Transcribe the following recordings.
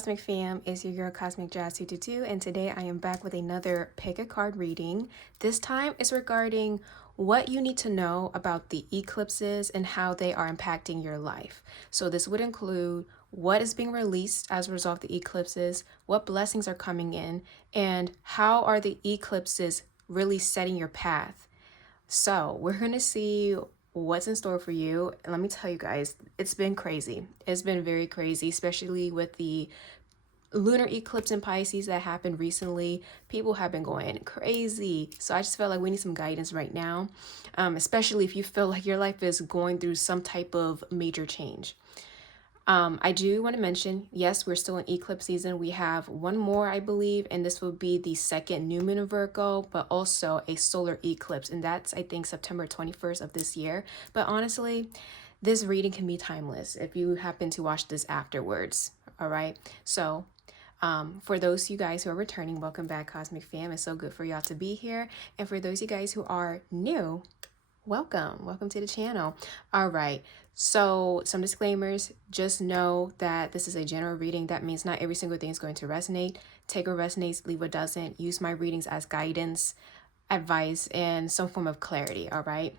Cosmic Fam? It's your girl Cosmic Jazz 222, and today I am back with another pick a card reading. This time it's regarding what you need to know about the eclipses and how they are impacting your life. So this would include what is being released as a result of the eclipses, what blessings are coming in, and how are the eclipses really setting your path. So we're going to see what's in store for you. And let me tell you guys, it's been crazy. It's been very crazy, especially with the lunar eclipse in Pisces that happened recently. People have been going crazy. So I just felt like we need some guidance right now, especially if you feel like your life is going through some type of major change. I do want to mention, yes, we're still in eclipse season. We have one more, I believe, and this will be the second new moon in Virgo, but also a solar eclipse. And that's, I think, September 21st of this year. But honestly, this reading can be timeless if you happen to watch this afterwards. All right. So for those of you guys who are returning, welcome back, Cosmic Fam. It's so good for y'all to be here. And for those of you guys who are new, welcome to the channel. All right, so some disclaimers. Just know that this is a general reading. That means not every single thing is going to resonate. Take what resonates, leave what doesn't. Use my readings as guidance, advice, and some form of clarity. All right,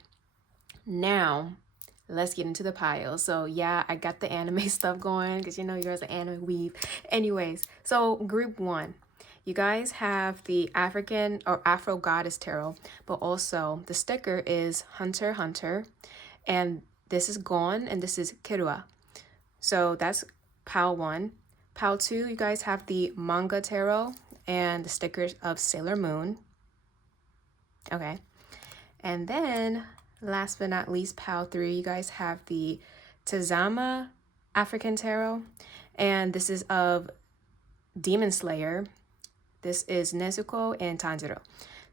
now let's get into the pile. So yeah, I got the anime stuff going because you know you're an anime weave. Anyways, so group one, you guys have the African or Afro Goddess Tarot, but also the sticker is Hunter x Hunter, and this is Gon, and this is Kirua. So that's pile one. Pile two, you guys have the Manga Tarot and the stickers of Sailor Moon. Okay. And then last but not least, pile three, you guys have the Tazama African Tarot, and this is of Demon Slayer. This is Nezuko and Tanjiro.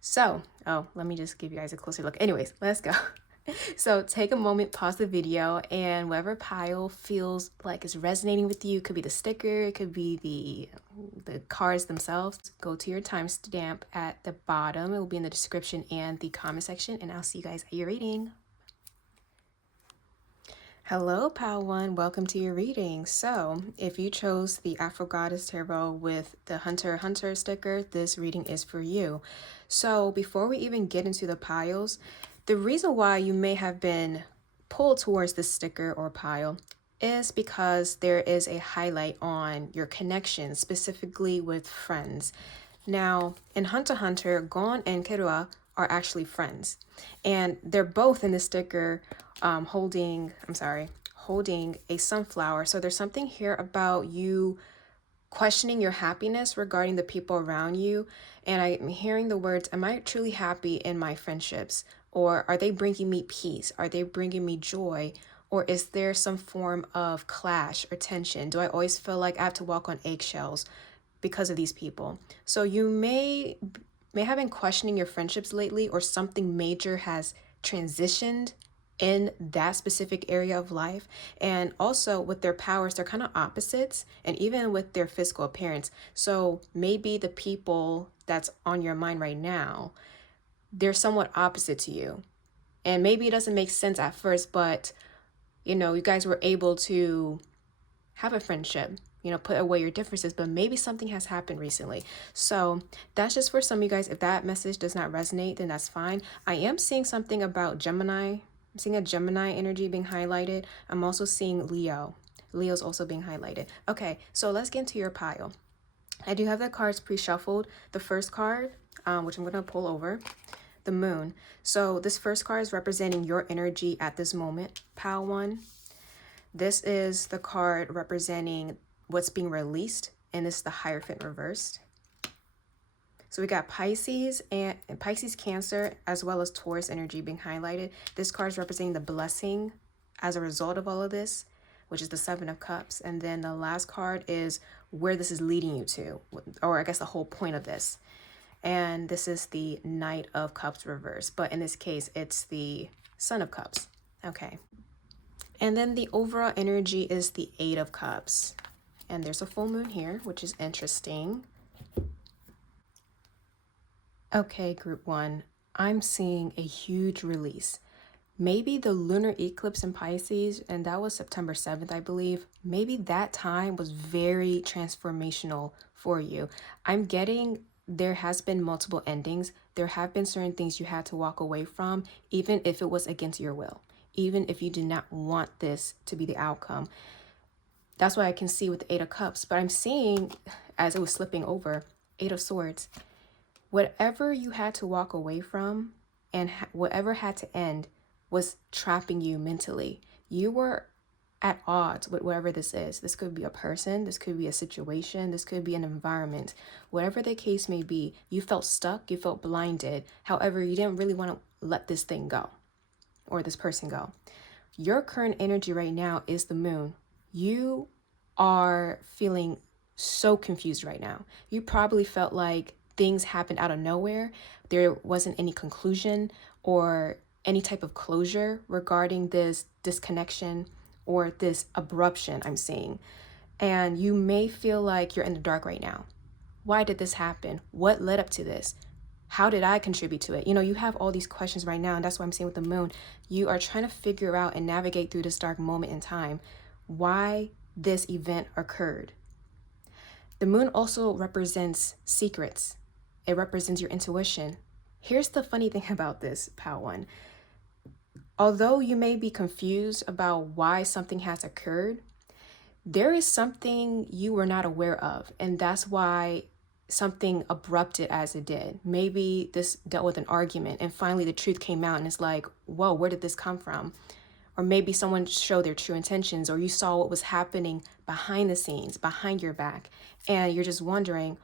So, let me just give you guys a closer look. Anyways, let's go. So take a moment, pause the video, and whatever pile feels like is resonating with you, it could be the sticker, it could be the cards themselves. Go to your timestamp at the bottom. It will be in the description and the comment section, and I'll see you guys at your reading. Hello, Pile 1. Welcome to your reading. So, if you chose the Afro Goddess Tarot with the Hunter x Hunter sticker, this reading is for you. So, before we even get into the piles, the reason why you may have been pulled towards this sticker or pile is because there is a highlight on your connection, specifically with friends. Now, in Hunter x Hunter, Gon and Kirua are actually friends, and they're both in the sticker holding a sunflower. So there's something here about you questioning your happiness regarding the people around you. And I'm hearing the words, am I truly happy in my friendships? Or are they bringing me peace? Are they bringing me joy? Or is there some form of clash or tension? Do I always feel like I have to walk on eggshells because of these people? So you may have been questioning your friendships lately, or something major has transitioned in that specific area of life. And also with their powers, they're kind of opposites, and even with their physical appearance. So maybe the people that's on your mind right now, they're somewhat opposite to you. And maybe it doesn't make sense at first, but you know, you guys were able to have a friendship, you know, put away your differences, but maybe something has happened recently. So that's just for some of you guys. If that message does not resonate, then that's fine. I am seeing something about Gemini. I'm seeing a Gemini energy being highlighted. I'm also seeing Leo. Leo's also being highlighted. Okay, so let's get into your pile. I do have the cards pre-shuffled. The first card, which I'm going to pull over, the Moon. So this first card is representing your energy at this moment, pile 1. This is the card representing what's being released, and this is the Hierophant reversed. So we got Pisces and Pisces, Cancer, as well as Taurus energy being highlighted. This card is representing the blessing as a result of all of this, which is the Seven of Cups. And then the last card is where this is leading you to, or I guess the whole point of this. And this is the Knight of Cups reversed, but in this case, it's the Son of Cups. Okay. And then the overall energy is the Eight of Cups. And there's a full moon here, which is interesting. Okay, group 1, I'm seeing a huge release. maybe the lunar eclipse in Pisces, and that was September 7th, I believe, maybe that time was very transformational for you. I'm getting there has been multiple endings. There have been certain things you had to walk away from, even if it was against your will, even if you did not want this to be the outcome. That's what I can see with the Eight of Cups. But I'm seeing, as it was slipping over, Eight of Swords, whatever you had to walk away from and whatever had to end was trapping you mentally. You were at odds with whatever this is. This could be a person, this could be a situation, this could be an environment. Whatever the case may be, you felt stuck, you felt blinded. However, you didn't really want to let this thing go or this person go. Your current energy right now is the moon. You are feeling so confused right now. You probably felt like things happened out of nowhere. There wasn't any conclusion or any type of closure regarding this disconnection or this abruption I'm seeing. And you may feel like you're in the dark right now. Why did this happen? What led up to this? How did I contribute to it? You have all these questions right now, and that's what I'm saying with the moon. You are trying to figure out and navigate through this dark moment in time, why this event occurred. The moon also represents secrets. It represents your intuition. Here's the funny thing about this, Pal One. Although you may be confused about why something has occurred, there is something you were not aware of, and that's why something abrupted as it did. Maybe this dealt with an argument and finally the truth came out and it's like, whoa, where did this come from? Or maybe someone showed their true intentions, or you saw what was happening behind the scenes, behind your back, and you're just wondering,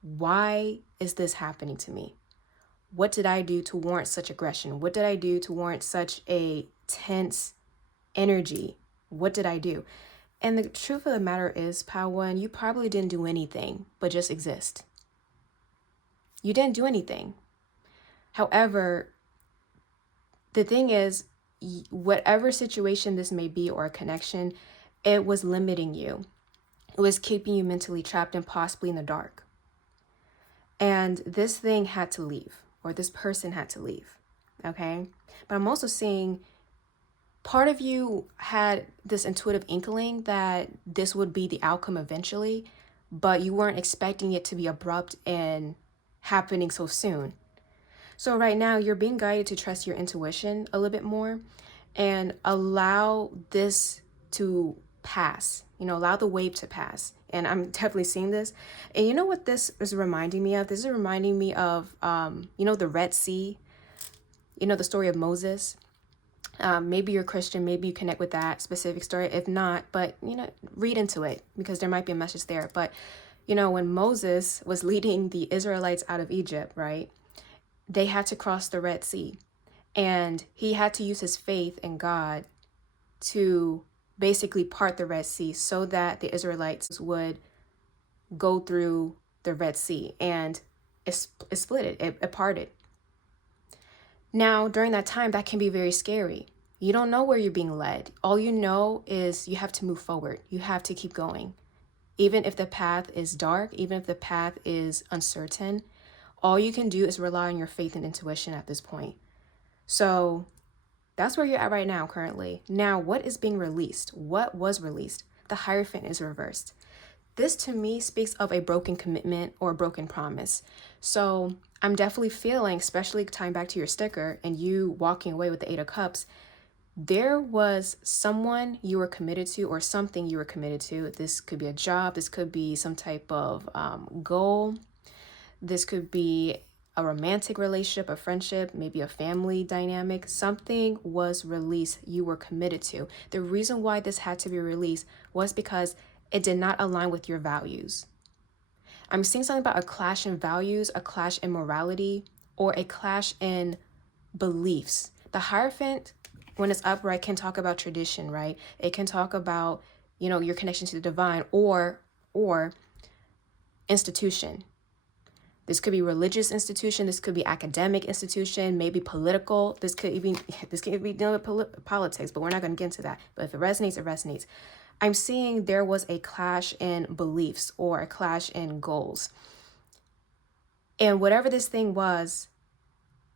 why is this happening to me? What did I do to warrant such aggression? What did I do to warrant such a tense energy? What did I do? And the truth of the matter is, Pal One, you probably didn't do anything but just exist. You didn't do anything. However, the thing is, whatever situation this may be or a connection, it was limiting you. It was keeping you mentally trapped and possibly in the dark. And this thing had to leave, or this person had to leave. Okay? But I'm also seeing part of you had this intuitive inkling that this would be the outcome eventually, but you weren't expecting it to be abrupt and happening so soon. So right now you're being guided to trust your intuition a little bit more and allow this to pass, allow the wave to pass. And I'm definitely seeing this. And you know what this is reminding me of? This is reminding me of, the Red Sea, the story of Moses. Maybe you're Christian, maybe you connect with that specific story. If not, but, read into it because there might be a message there. But, when Moses was leading the Israelites out of Egypt, right, they had to cross the Red Sea. And he had to use his faith in God to basically part the Red Sea so that the Israelites would go through the Red Sea. And it split it parted. Now, during that time, that can be very scary. You don't know where you're being led. All you know is you have to move forward. You have to keep going. Even if the path is dark, even if the path is uncertain, all you can do is rely on your faith and intuition at this point. So that's where you're at right now, currently. Now, what is being released? What was released? The Hierophant is reversed. This to me speaks of a broken commitment or a broken promise. So I'm definitely feeling, especially tying back to your sticker and you walking away with the Eight of Cups, there was someone you were committed to or something you were committed to. This could be a job. This could be some type of goal. This could be a romantic relationship, a friendship, maybe a family dynamic. Something was released you were committed to. The reason why this had to be released was because it did not align with your values. I'm seeing something about a clash in values, a clash in morality, or a clash in beliefs. The Hierophant, when it's upright, can talk about tradition, right? It can talk about, your connection to the divine or institution. This could be religious institution. This could be academic institution, maybe political. This could be dealing with politics, but we're not going to get into that. But if it resonates, it resonates. I'm seeing there was a clash in beliefs or a clash in goals. And whatever this thing was,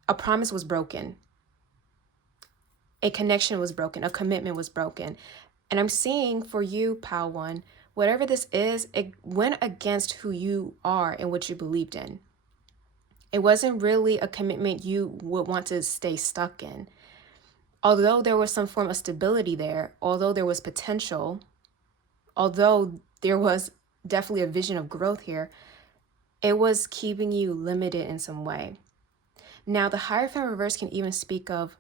a promise was broken. a connection was broken, a commitment was broken. And I'm seeing for you, Pal One, whatever this is, it went against who you are and what you believed in. It wasn't really a commitment you would want to stay stuck in. Although there was some form of stability there, although there was potential, although there was definitely a vision of growth here, it was keeping you limited in some way. Now, the Hierophant reverse can even speak of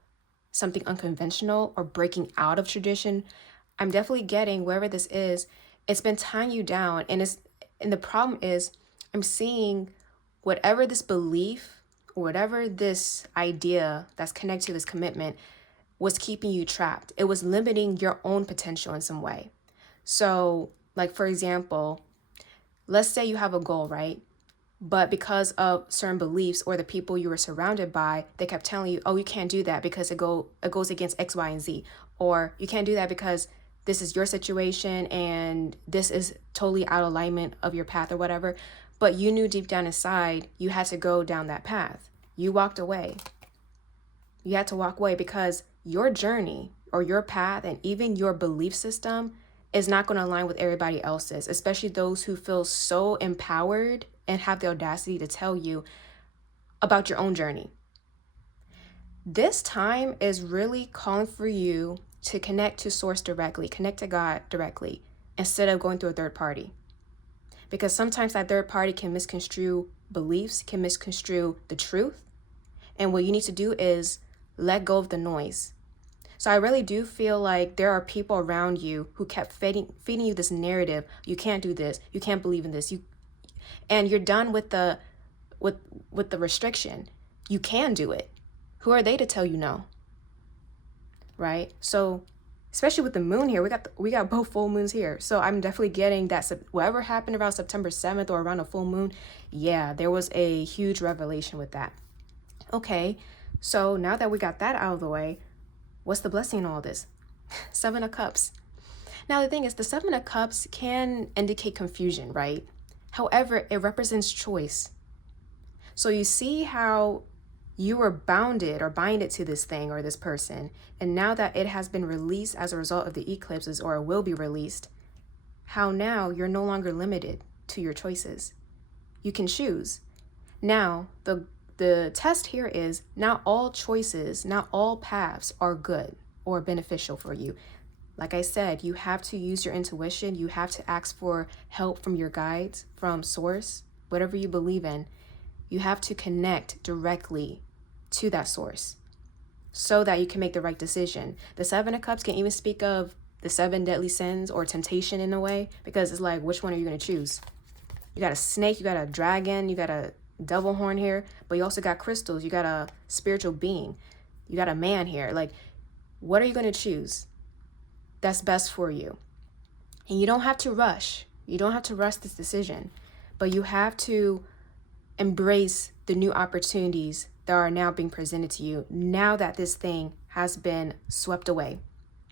something unconventional or breaking out of tradition. I'm definitely getting wherever this is, it's been tying you down. And the problem is, I'm seeing whatever this belief or whatever this idea that's connected to this commitment was keeping you trapped. It was limiting your own potential in some way. So, like, for example, let's say you have a goal, right? But because of certain beliefs or the people you were surrounded by, they kept telling you, oh, you can't do that because it goes against X, Y, and Z. Or you can't do that because this is your situation and this is totally out of alignment of your path or whatever. But you knew deep down inside you had to go down that path. You walked away. You had to walk away because your journey or your path and even your belief system is not going to align with everybody else's, especially those who feel so empowered and have the audacity to tell you about your own journey. This time is really calling for you to connect to source directly, connect to God directly, instead of going through a third party. Because sometimes that third party can misconstrue beliefs, can misconstrue the truth. And what you need to do is let go of the noise. So I really do feel like there are people around you who kept feeding you this narrative. You can't do this. You can't believe in this. And you're done with the restriction. You can do it. Who are they to tell you no? Right? So especially with the moon here, we got both full moons here. So I'm definitely getting that whatever happened around September 7th or around a full moon, yeah, there was a huge revelation with that. Okay, so now that we got that out of the way, what's the blessing in all this? Seven of Cups. Now the thing is, the Seven of Cups can indicate confusion, right? However, it represents choice. So you see how you were bounded or binded to this thing or this person, and now that it has been released as a result of the eclipses, or it will be released, how now you're no longer limited to your choices. You can choose. Now, the test here is not all choices, not all paths are good or beneficial for you. Like I said, you have to use your intuition. You have to ask for help from your guides, from source, whatever you believe in. You have to connect directly to that source so that you can make the right decision. The Seven of Cups can even speak of the 7 deadly sins or temptation in a way, because it's like, which one are you going to choose? You got a snake, you got a dragon, you got a devil horn here, but you also got crystals, you got a spiritual being, you got a man here. Like, what are you going to choose that's best for you? And you don't have to rush. You don't have to rush this decision, but you have to embrace the new opportunities that are now being presented to you now that this thing has been swept away.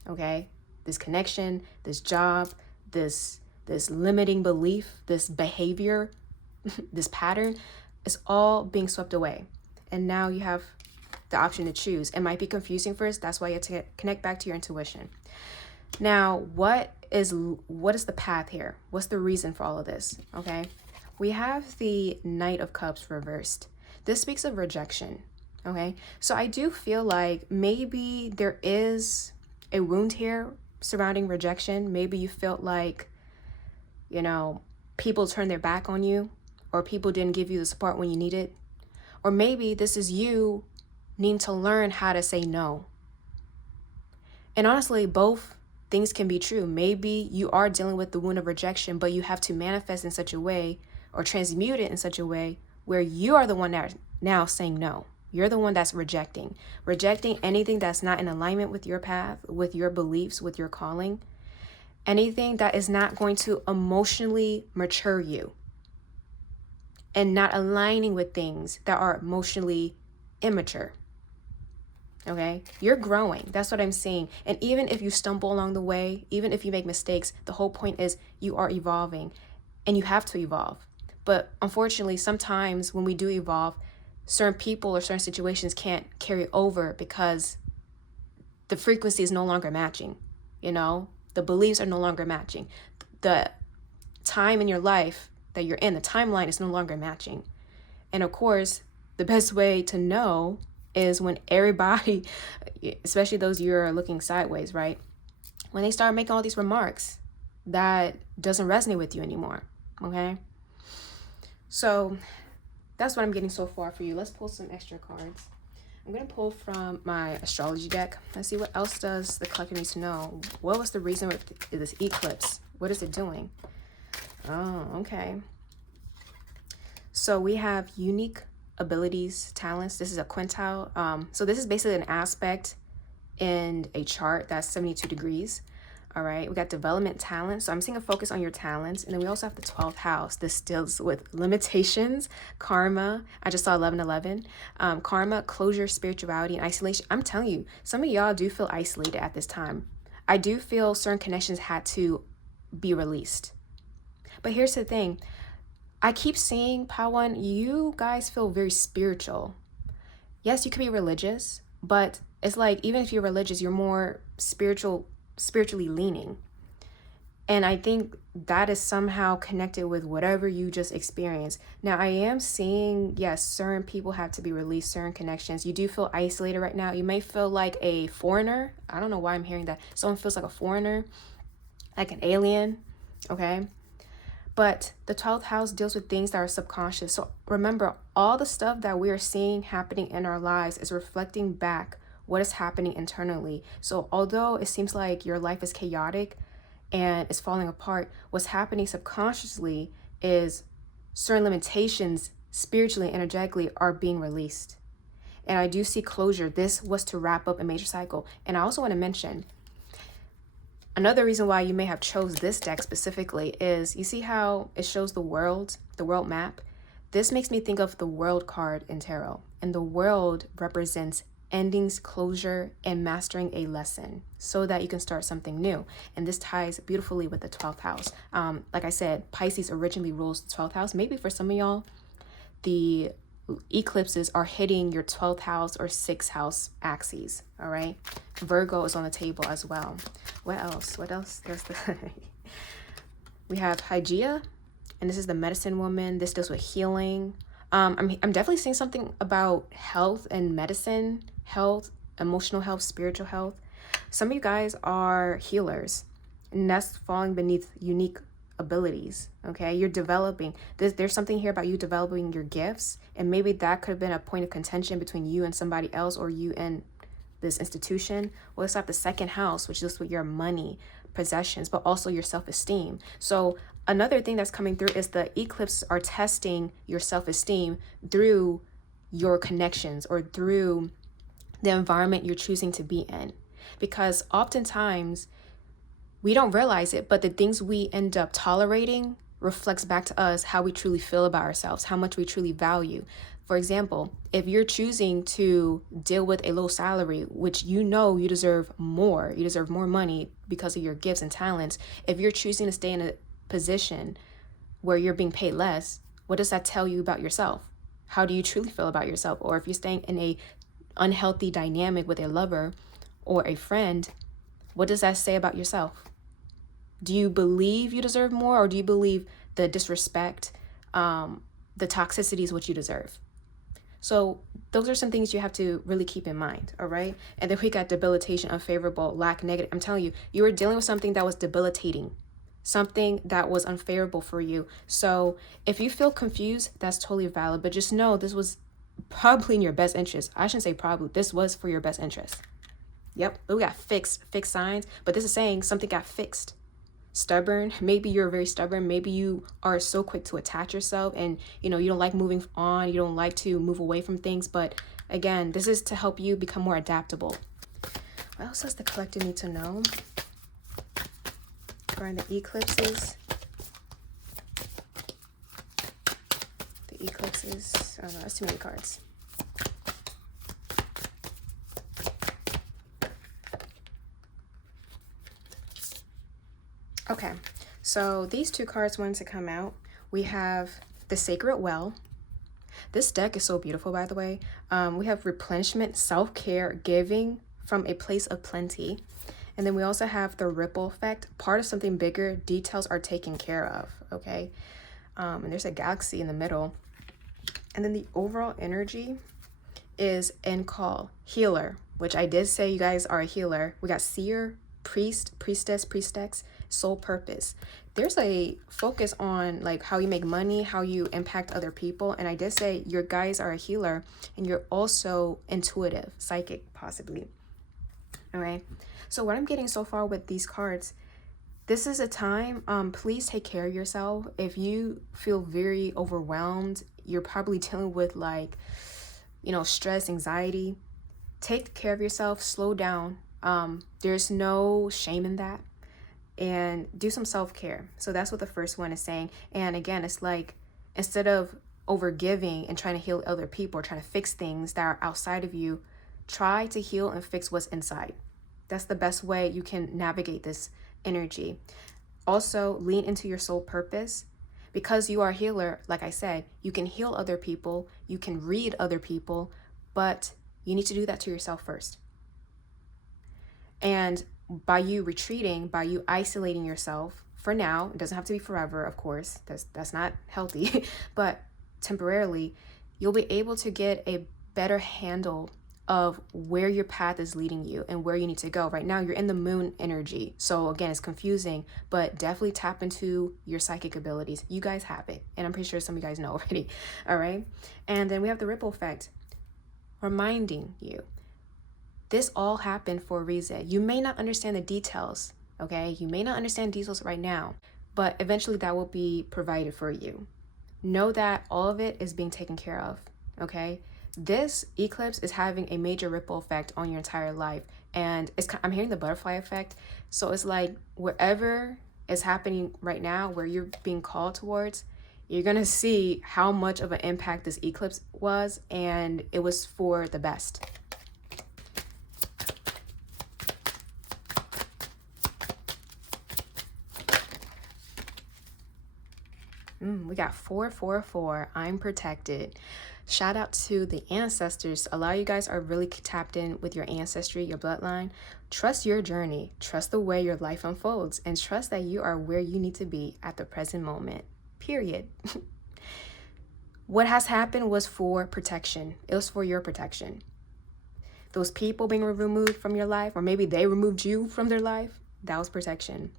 Okay? This connection, this job, this limiting belief, this behavior, this pattern is all being swept away. And now you have the option to choose. It might be confusing first. That's why you have to connect back to your intuition. Now, what is the path here? What's the reason for all of this? Okay? We have the Knight of Cups reversed. This speaks of rejection. Okay? So I do feel like maybe there is a wound here surrounding rejection. Maybe you felt like, people turned their back on you, or people didn't give you the support when you needed. Or maybe this is you needing to learn how to say no. And honestly, both things can be true. Maybe you are dealing with the wound of rejection, but you have to manifest in such a way or transmute it in such a way where you are the one that now saying no. You're the one that's rejecting anything that's not in alignment with your path, with your beliefs, with your calling, anything that is not going to emotionally mature you, and not aligning with things that are emotionally immature. Okay? You're growing. That's what I'm saying. And even if you stumble along the way, even if you make mistakes, the whole point is you are evolving, and you have to evolve. But unfortunately, sometimes when we do evolve, certain people or certain situations can't carry over because the frequency is no longer matching, the beliefs are no longer matching. The time in your life that you're in, the timeline is no longer matching. And of course, the best way to know is when everybody, especially those you're looking sideways, right? When they start making all these remarks that doesn't resonate with you anymore, okay? So that's what I'm getting so far for you. Let's pull some extra cards. I'm going to pull from my astrology deck. Let's see what else does the collective need to know. What was the reason with this eclipse? What is it doing? Oh, okay. So we have unique abilities, talents. This is a quintile. So this is basically an aspect in a chart that's 72 degrees. All right, we got development talent. So I'm seeing a focus on your talents. And then we also have the 12th house. This deals with limitations, karma. I just saw 1111. Karma, closure, spirituality, and isolation. I'm telling you, some of y'all do feel isolated at this time. I do feel certain connections had to be released. But here's the thing. I keep seeing, Pawan, you guys feel very spiritual. Yes, you could be religious, but it's like, even if you're religious, you're more spiritually leaning. And I think that is somehow connected with whatever you just experienced. Now, I am seeing, yes, certain people have to be released, certain connections. You do feel isolated right now. You may feel like a foreigner. I don't know why I'm hearing that. Someone feels like a foreigner, like an alien, okay? But the 12th house deals with things that are subconscious. So remember, all the stuff that we are seeing happening in our lives is reflecting back what is happening internally. So although it seems like your life is chaotic and it's falling apart, what's happening subconsciously is certain limitations spiritually, energetically are being released. And I do see closure. This was to wrap up a major cycle. And I also want to mention, another reason why you may have chose this deck specifically is, you see how it shows the world map? This makes me think of the world card in tarot. And the world represents endings, closure, and mastering a lesson so that you can start something new. And this ties beautifully with the 12th house. Like I said, Pisces originally rules the 12th house. Maybe for some of y'all, the eclipses are hitting your 12th house or 6th house axes. All right. Virgo is on the table as well. What else? There's we have Hygeia, and this is the medicine woman. This deals with healing. I'm definitely seeing something about health and medicine, health, emotional health, spiritual health. Some of you guys are healers, and that's falling beneath unique abilities. Okay, you're developing this. There's something here about you developing your gifts, and maybe that could have been a point of contention between you and somebody else, or you and this institution. Well, let's have the second house, which is with your money, possessions, but also your self-esteem. So another thing that's coming through is the eclipses are testing your self-esteem through your connections or through the environment you're choosing to be in. Because oftentimes we don't realize it, but the things we end up tolerating reflects back to us how we truly feel about ourselves, how much we truly value. For example, if you're choosing to deal with a low salary, which you know you deserve more money because of your gifts and talents. If you're choosing to stay in a position where you're being paid less, what does that tell you about yourself? How do you truly feel about yourself? Or if you're staying in a unhealthy dynamic with a lover or a friend, what does that say about yourself? Do you believe you deserve more, or do you believe the disrespect, the toxicity is what you deserve? So those are some things you have to really keep in mind, all right? And then we got debilitation, unfavorable, lack, negative. I'm telling you, you were dealing with something that was debilitating, something that was unfavorable for you. So if you feel confused, that's totally valid, but just know this was probably in your best interest. I shouldn't say probably, this was for your best interest. Yep, we got fixed signs, but this is saying something got fixed. Stubborn, maybe you're very stubborn, maybe you are so quick to attach yourself and you don't like moving on, you don't like to move away from things, but again, this is to help you become more adaptable. What else does the collective need to know regarding the eclipses? The eclipses, I don't know, that's too many cards. Okay, so these two cards wanted to come out. We have the Sacred Well. This deck is so beautiful, by the way. We have replenishment, self-care, giving, from a place of plenty. And then we also have the ripple effect, part of something bigger, details are taken care of, okay? And there's a galaxy in the middle. And then the overall energy is end call, healer, which I did say you guys are a healer. We got seer, priest, priestess, soul purpose. There's a focus on like how you make money, how you impact other people. And I did say your guys are a healer and you're also intuitive, psychic, possibly. All right. So what I'm getting so far with these cards, this is a time, please take care of yourself. If you feel very overwhelmed, you're probably dealing with like, stress, anxiety. Take care of yourself, slow down. There's no shame in that. And do some self-care. So that's what the first one is saying. And again, it's like, instead of overgiving and trying to heal other people or trying to fix things that are outside of you, try to heal and fix what's inside. That's the best way you can navigate this energy. Also, lean into your soul purpose. Because you are a healer, like I said, you can heal other people, you can read other people, but you need to do that to yourself first. And by you retreating, by you isolating yourself, for now, it doesn't have to be forever, of course, that's not healthy, but temporarily, you'll be able to get a better handle of where your path is leading you and where you need to go. Right now, you're in the moon energy. So again, it's confusing, but definitely tap into your psychic abilities. You guys have it. And I'm pretty sure some of you guys know already. All right. And then we have the ripple effect, reminding you this all happened for a reason. You may not understand the details. Okay. You may not understand details right now, but eventually that will be provided for you. Know that all of it is being taken care of. Okay. This eclipse is having a major ripple effect on your entire life. And I'm hearing the butterfly effect. So it's like wherever is happening right now, where you're being called towards, you're going to see how much of an impact this eclipse was. And it was for the best. We got 444. I'm protected. Shout out to the ancestors. A lot of you guys are really tapped in with your ancestry, your bloodline. Trust your journey. Trust the way your life unfolds. And trust that you are where you need to be at the present moment. Period. What has happened was for protection. It was for your protection. Those people being removed from your life, or maybe they removed you from their life, that was protection.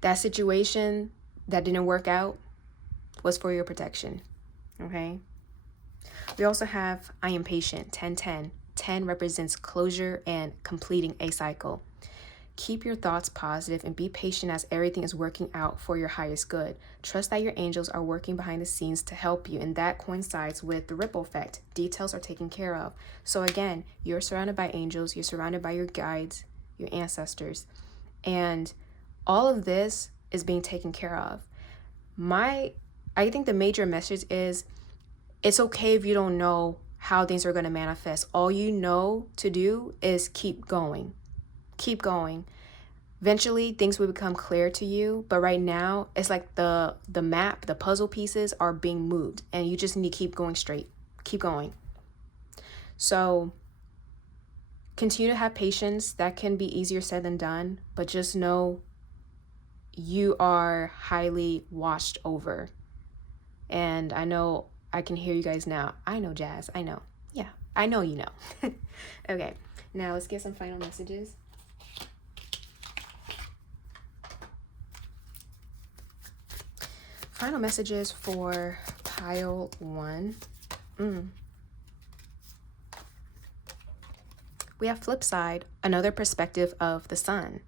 That situation that didn't work out was for your protection. Okay. We also have I am patient, 1010. 10 represents closure and completing a cycle. Keep your thoughts positive and be patient as everything is working out for your highest good. Trust that your angels are working behind the scenes to help you, and that coincides with the ripple effect. Details are taken care of. So again, you're surrounded by angels, you're surrounded by your guides, your ancestors, and all of this is being taken care of. I think the major message is it's okay if you don't know how things are going to manifest. All you know to do is keep going. Keep going. Eventually, things will become clear to you. But right now, it's like the map, the puzzle pieces are being moved. And you just need to keep going straight. Keep going. So continue to have patience. That can be easier said than done. But just know you are highly watched over. And I know I can hear you guys now. I know, Jazz. I know. Yeah, I know you know. Okay, now let's get some final messages. Final messages for pile 1. We have flip side, another perspective of the sun.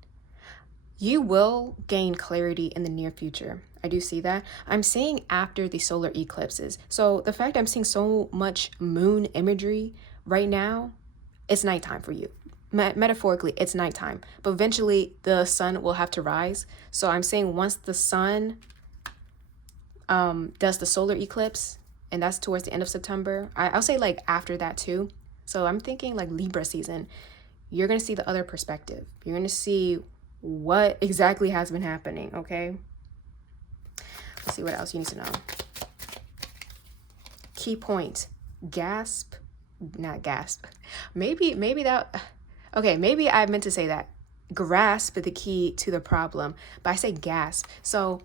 You will gain clarity in the near future. I do see that. I'm seeing after the solar eclipses. So the fact I'm seeing so much moon imagery right now, it's nighttime for you. Metaphorically, it's nighttime. But eventually the sun will have to rise. So I'm saying once the sun does the solar eclipse, and that's towards the end of September, I'll say like after that too. So I'm thinking like Libra season, you're going to see the other perspective. You're going to see what exactly has been happening, okay? Let's see what else you need to know. Key point, gasp, not gasp. Maybe that, okay, maybe I meant to say that. Grasp the key to the problem, but I say gasp. So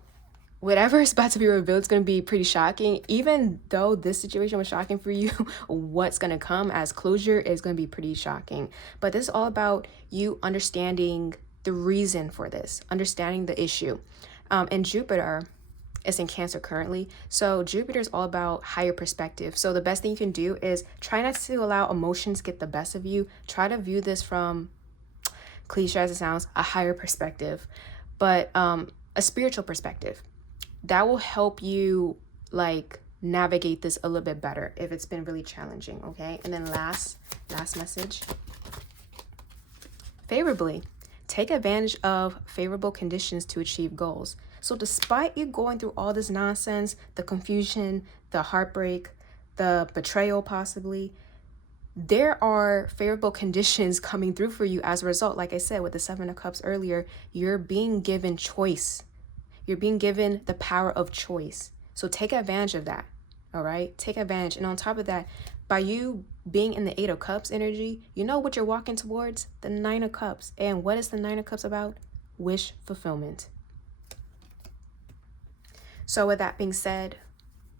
whatever is about to be revealed is going to be pretty shocking. Even though this situation was shocking for you, what's going to come as closure is going to be pretty shocking. But this is all about you understanding the reason for this, understanding the issue. And Jupiter is in Cancer currently. So Jupiter is all about higher perspective. So the best thing you can do is try not to allow emotions get the best of you. Try to view this from, cliche as it sounds, a higher perspective, but a spiritual perspective. That will help you like navigate this a little bit better if it's been really challenging, okay? And then last message. Favorably. Take advantage of favorable conditions to achieve goals. So despite you going through all this nonsense, the confusion, the heartbreak, the betrayal possibly, there are favorable conditions coming through for you as a result. Like I said, with the Seven of Cups earlier, you're being given choice. You're being given the power of choice. So take advantage of that. All right? Take advantage. And on top of that, by you being in the Eight of Cups energy, you know what you're walking towards? The Nine of Cups. And what is the Nine of Cups about? Wish fulfillment. So with that being said,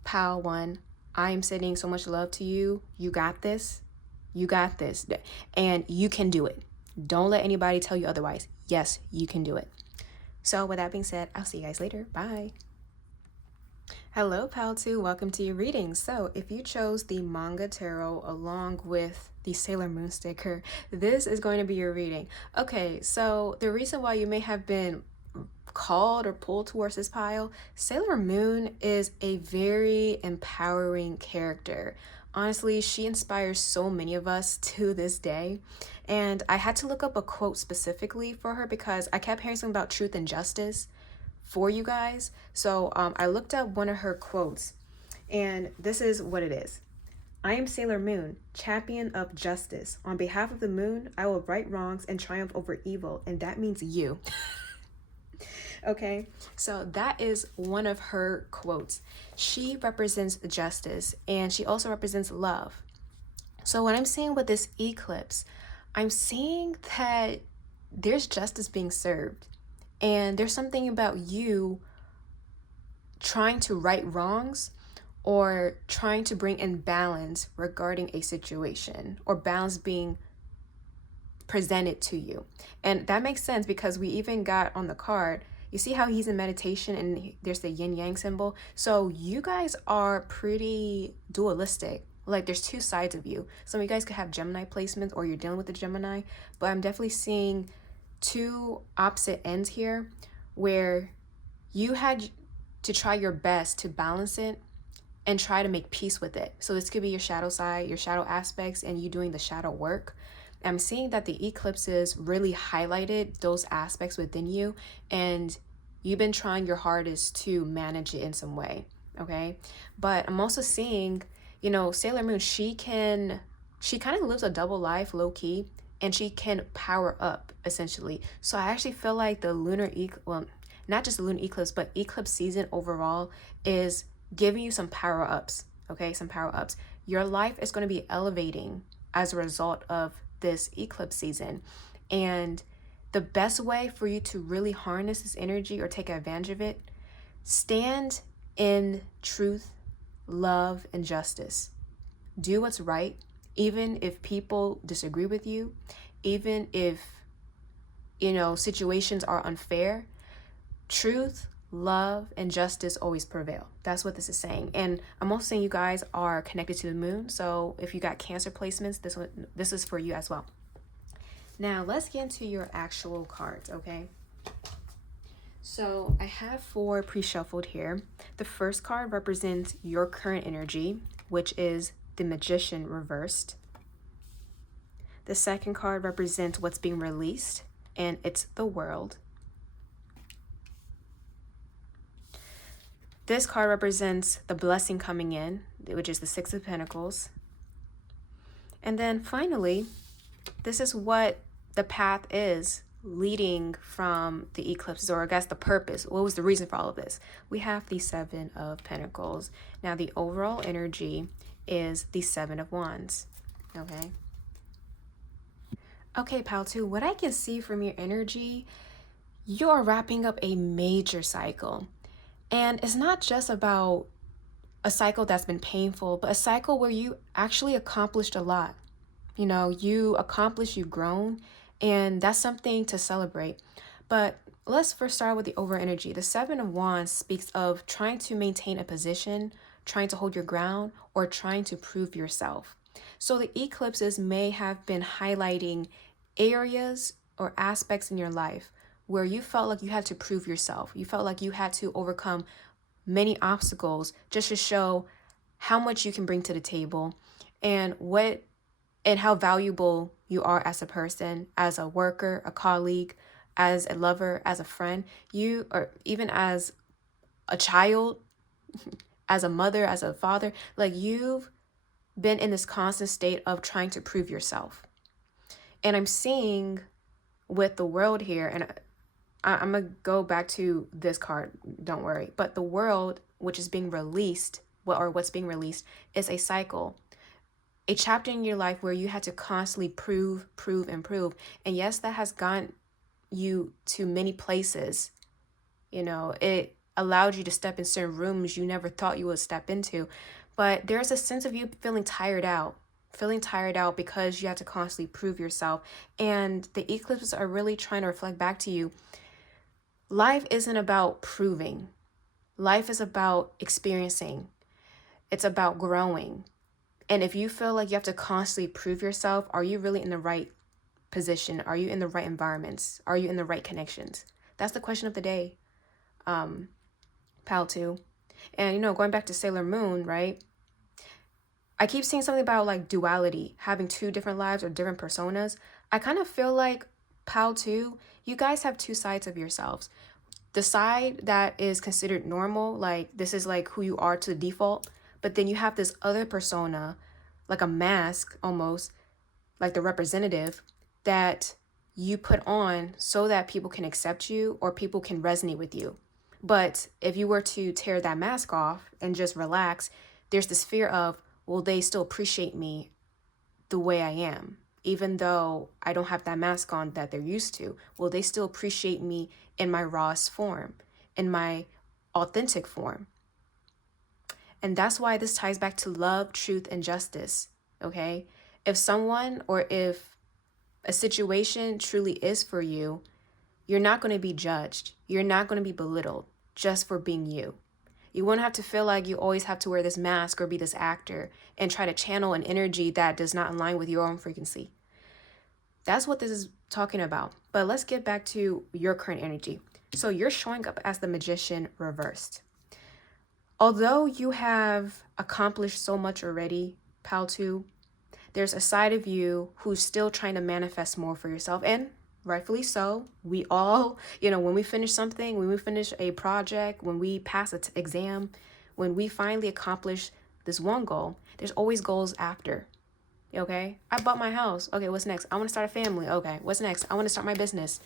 Pal One, I am sending so much love to you. You got this. You got this. And you can do it. Don't let anybody tell you otherwise. Yes, you can do it. So with that being said, I'll see you guys later. Bye. Hello, Pal 2. Welcome to your reading. So if you chose the manga tarot along with the Sailor Moon sticker, this is going to be your reading. Okay, so the reason why you may have been called or pulled towards this pile, Sailor Moon is a very empowering character. Honestly, she inspires so many of us to this day. And I had to look up a quote specifically for her because I kept hearing something about truth and justice for you guys. So I looked up one of her quotes, and this is what it is. I am Sailor Moon, champion of justice. On behalf of the moon, I will right wrongs and triumph over evil, and that means you. Okay, so that is one of her quotes. She represents justice, and she also represents love. So what I'm seeing with this eclipse, I'm seeing that there's justice being served, and there's something about you trying to right wrongs or trying to bring in balance regarding a situation, or balance being presented to you. And that makes sense because we even got on the card, you see how he's in meditation and there's the yin yang symbol. So you guys are pretty dualistic. Like there's two sides of you. Some of you guys could have Gemini placements or you're dealing with the Gemini, but I'm definitely seeing two opposite ends here where you had to try your best to balance it and try to make peace with it. So this could be your shadow side, your shadow aspects, and you doing the shadow work. I'm seeing that the eclipses really highlighted those aspects within you, and you've been trying your hardest to manage it in some way, okay? But I'm also seeing, you know, Sailor Moon, she kind of lives a double life, low key, and she can power up, essentially. So I actually feel like the not just the lunar eclipse, but eclipse season overall is giving you some power ups, okay? Some power ups. Your life is going to be elevating as a result of this eclipse season. And the best way for you to really harness this energy or take advantage of it, stand in truth, love, and justice. Do what's right, even if people disagree with you, even if, you know, situations are unfair. Truth, love, and justice always prevail. That's what this is saying. And I'm also saying you guys are connected to the moon. So if you got Cancer placements, this is for you as well. Now let's get into your actual cards, okay? So I have 4 pre-shuffled here. The first card represents your current energy, which is the Magician reversed. The second card represents what's being released, and it's the World. This card represents the blessing coming in, which is the Six of Pentacles. And then finally, this is what the path is leading from the eclipses, or I guess the purpose. What was the reason for all of this? We have the Seven of Pentacles. Now the overall energy is the Seven of Wands. Okay. Okay, pal two, what I can see from your energy, you're wrapping up a major cycle. And it's not just about a cycle that's been painful, but a cycle where you actually accomplished a lot. You know, you accomplished, you've grown, and that's something to celebrate. But let's first start with the over energy. The Seven of Wands speaks of trying to maintain a position, trying to hold your ground, or trying to prove yourself. So the eclipses may have been highlighting areas or aspects in your life where you felt like you had to prove yourself. You felt like you had to overcome many obstacles just to show how much you can bring to the table and what and how valuable you are as a person, as a worker, a colleague, as a lover, as a friend, you or even as a child, as a mother, as a father, like you've been in this constant state of trying to prove yourself. And I'm seeing with the world here, and I'm gonna go back to this card, don't worry. But the world, which is being released, what's being released, is a cycle, a chapter in your life where you had to constantly prove, and prove. And yes, that has gotten you to many places. You know, it allowed you to step in certain rooms you never thought you would step into. But there's a sense of you feeling tired out because you have to constantly prove yourself. And the eclipses are really trying to reflect back to you. Life isn't about proving. Life is about experiencing. It's about growing. And if you feel like you have to constantly prove yourself, are you really in the right position? Are you in the right environments? Are you in the right connections? That's the question of the day, pal two. And you know, going back to Sailor Moon, right? I keep seeing something about like duality, having two different lives or different personas. I kind of feel like pal two, you guys have two sides of yourselves. The side that is considered normal, like this is like who you are to default, but then you have this other persona, like a mask almost, like the representative that you put on so that people can accept you or people can resonate with you. But if you were to tear that mask off and just relax, there's this fear of, will they still appreciate me the way I am? Even though I don't have that mask on that they're used to, will they still appreciate me in my rawest form, in my authentic form? And that's why this ties back to love, truth, and justice. Okay? If someone or if a situation truly is for you, you're not going to be judged. You're not going to be belittled just for being you. You won't have to feel like you always have to wear this mask or be this actor and try to channel an energy that does not align with your own frequency. That's what this is talking about. But let's get back to your current energy. So you're showing up as the magician reversed. Although you have accomplished so much already, pal 2, there's a side of you who's still trying to manifest more for yourself, and rightfully so. We all, when we finish something, when we finish a project, when we pass an exam, when we finally accomplish this one goal, there's always goals after. Okay, I bought my house. Okay, what's next? I want to start a family. Okay, what's next? I want to start my business.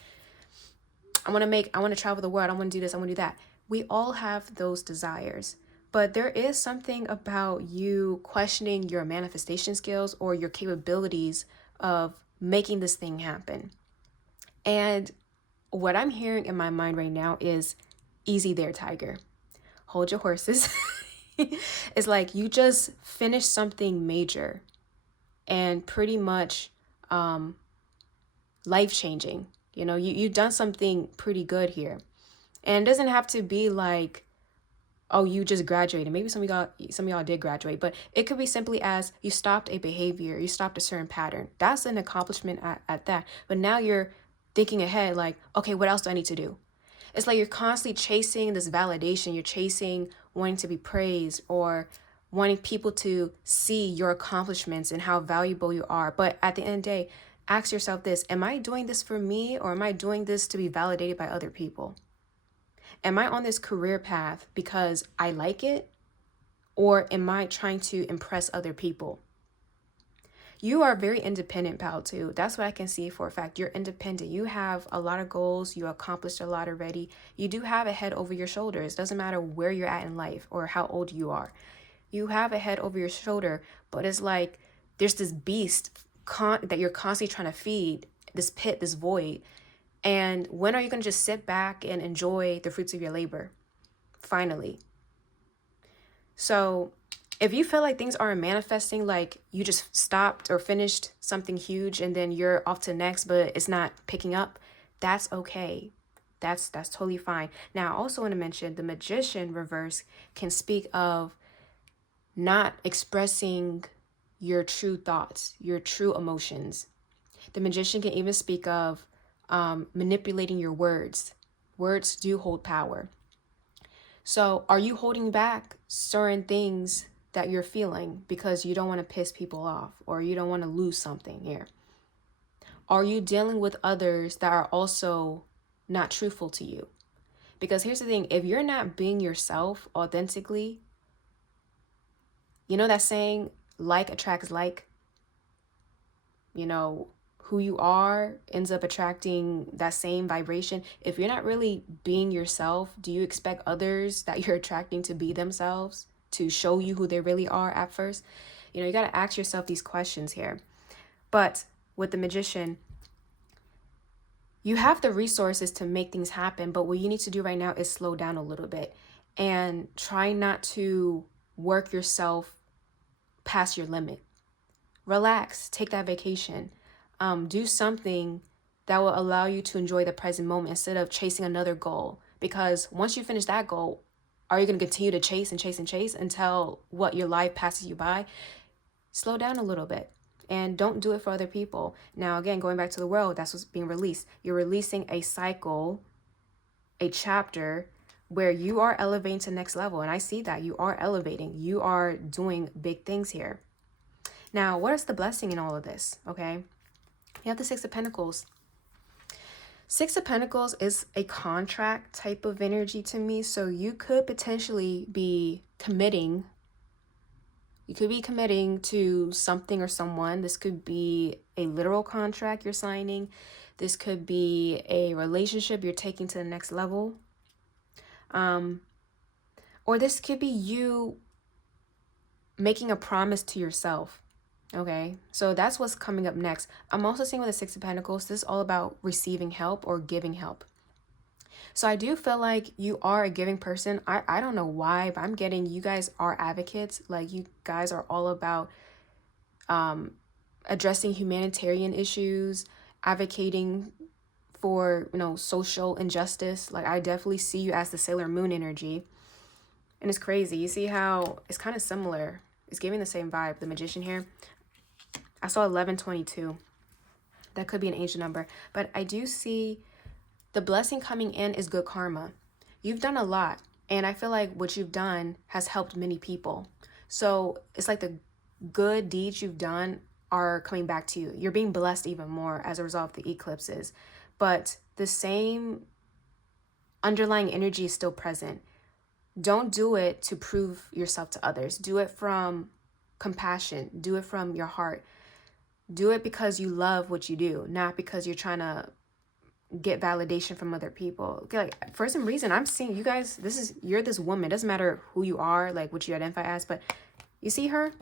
I want to travel the world. I want to do this. I want to do that. We all have those desires. But there is something about you questioning your manifestation skills or your capabilities of making this thing happen. And what I'm hearing in my mind right now is easy there, Tiger. Hold your horses. It's like you just finished something major and pretty much life-changing. You've done something pretty good here. And it doesn't have to be like, oh, you just graduated. Maybe some of y'all did graduate, but it could be simply as you stopped a behavior, you stopped a certain pattern. That's an accomplishment at that. But now you're thinking ahead, like, okay, what else do I need to do? It's like you're constantly chasing this validation. You're chasing wanting to be praised or wanting people to see your accomplishments and how valuable you are. But at the end of the day, ask yourself this: am I doing this for me, or am I doing this to be validated by other people? Am I on this career path because I like it, or am I trying to impress other people? You are very independent, pal, too. That's what I can see for a fact. You're independent. You have a lot of goals. You accomplished a lot already. You do have a head over your shoulders. Doesn't matter where you're at in life or how old you are. You have a head over your shoulder, but it's like there's this beast that you're constantly trying to feed, this pit, this void. And when are you going to just sit back and enjoy the fruits of your labor? Finally. So if you feel like things aren't manifesting, like you just stopped or finished something huge and then you're off to next, but it's not picking up, that's okay. That's totally fine. Now, I also want to mention the magician reverse can speak of not expressing your true thoughts, your true emotions. The magician can even speak of manipulating your words. Words do hold power. So, are you holding back certain things that you're feeling because you don't want to piss people off or you don't want to lose something here? Are you dealing with others that are also not truthful to you? Because here's the thing, if you're not being yourself authentically, you know that saying, like attracts like? You know, who you are ends up attracting that same vibration. If you're not really being yourself, do you expect others that you're attracting to be themselves, to show you who they really are at first? You know, you got to ask yourself these questions here. But with the magician, you have the resources to make things happen, but what you need to do right now is slow down a little bit and try not to work yourself past your limit. Relax, take that vacation. Do something that will allow you to enjoy the present moment instead of chasing another goal. Because once you finish that goal, are you going to continue to chase and chase and chase until what your life passes you by? Slow down a little bit and don't do it for other people. Now, again, going back to the world, that's what's being released. You're releasing a cycle, a chapter where you are elevating to the next level. And I see that you are elevating. You are doing big things here. Now, what is the blessing in all of this? Okay. You have the Six of Pentacles. Six of Pentacles is a contract type of energy to me. So you could potentially be committing. You could be committing to something or someone. This could be a literal contract you're signing. This could be a relationship you're taking to the next level. Or this could be you making a promise to yourself. Okay, so that's what's coming up next. I'm also seeing with the Six of Pentacles, this is all about receiving help or giving help. So I do feel like you are a giving person. I don't know why, but I'm getting you guys are advocates. Like you guys are all about addressing humanitarian issues, advocating for, you know, social injustice. Like I definitely see you as the Sailor Moon energy. And it's crazy. You see how it's kind of similar. It's giving the same vibe, the Magician here. I saw 1122. That could be an angel number. But I do see the blessing coming in is good karma. You've done a lot. And I feel like what you've done has helped many people. So it's like the good deeds you've done are coming back to you. You're being blessed even more as a result of the eclipses. But the same underlying energy is still present. Don't do it to prove yourself to others. Do it from compassion. Do it from your heart. Do it because you love what you do, not because you're trying to get validation from other people. Okay, like for some reason, I'm seeing you guys, you're this woman. It doesn't matter who you are, like what you identify as, but you see her?